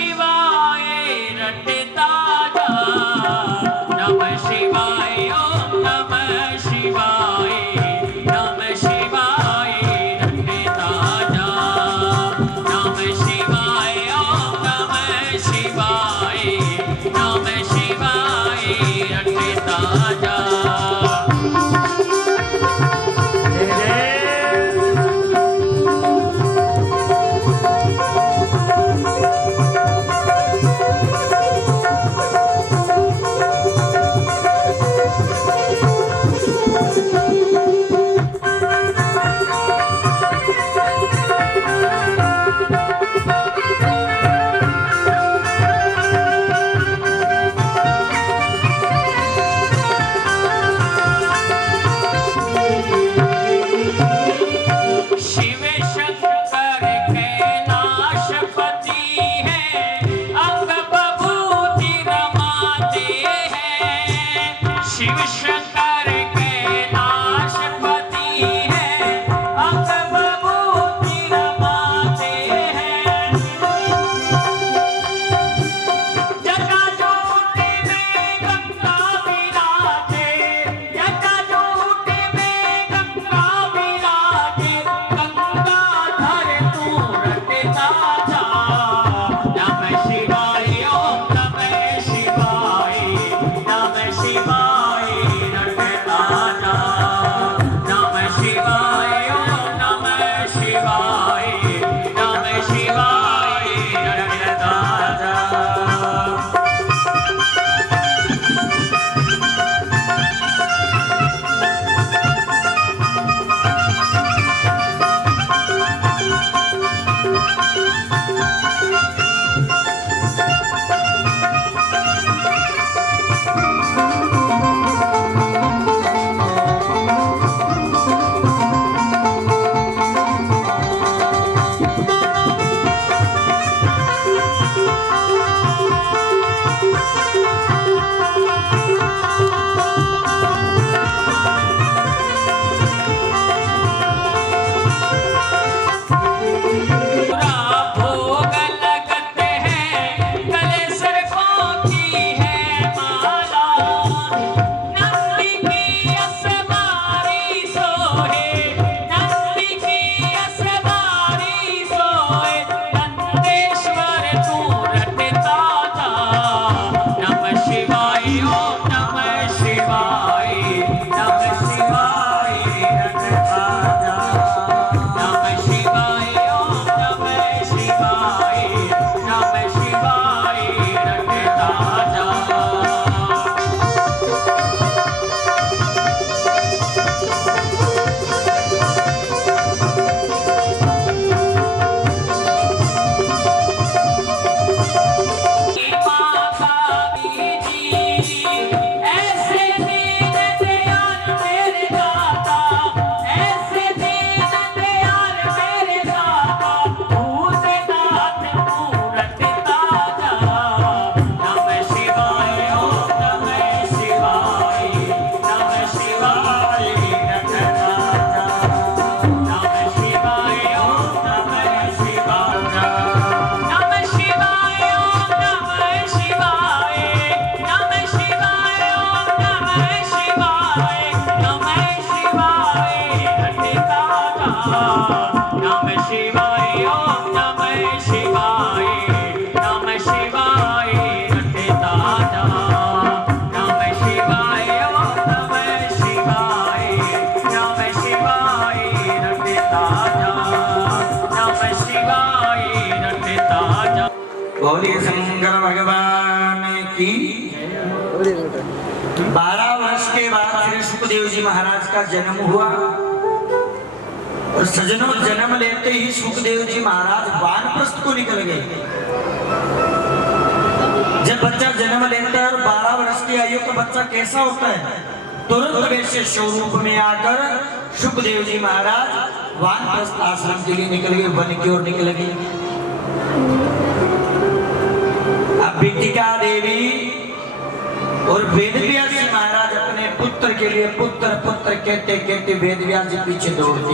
नमः शिवाय रटे ताजा नमः शिवाय ओम नमः शिवाय नमः शिवाय रटे ताजा नमः शिवाय ओम नमः शिवाय नमः शिवाय रटे ताजा नमः शिवाय रटे ताजा। बोलिए शंकर भगवान की। 12 वर्ष के बाद श्री सुखदेव जी महाराज का जन्म हुआ और सजनों जन्म लेते ही सुखदेव जी महाराज वानप्रस्थ को निकल गए। जब बच्चा जन्म लेता है और 12 वर्ष की आयु का बच्चा कैसा होता है, तुरंत वैसे स्वरूप में आकर सुखदेव जी महाराज वानप्रस्थ आश्रम के लिए निकल गए, वन की ओर निकल गए। अब बिटिका देवी और वेदव्यास जी महाराज अपने पुत्र के लिए पुत्र पुत्र कहते कहते वेदव्यास जी पीछे दौड़ते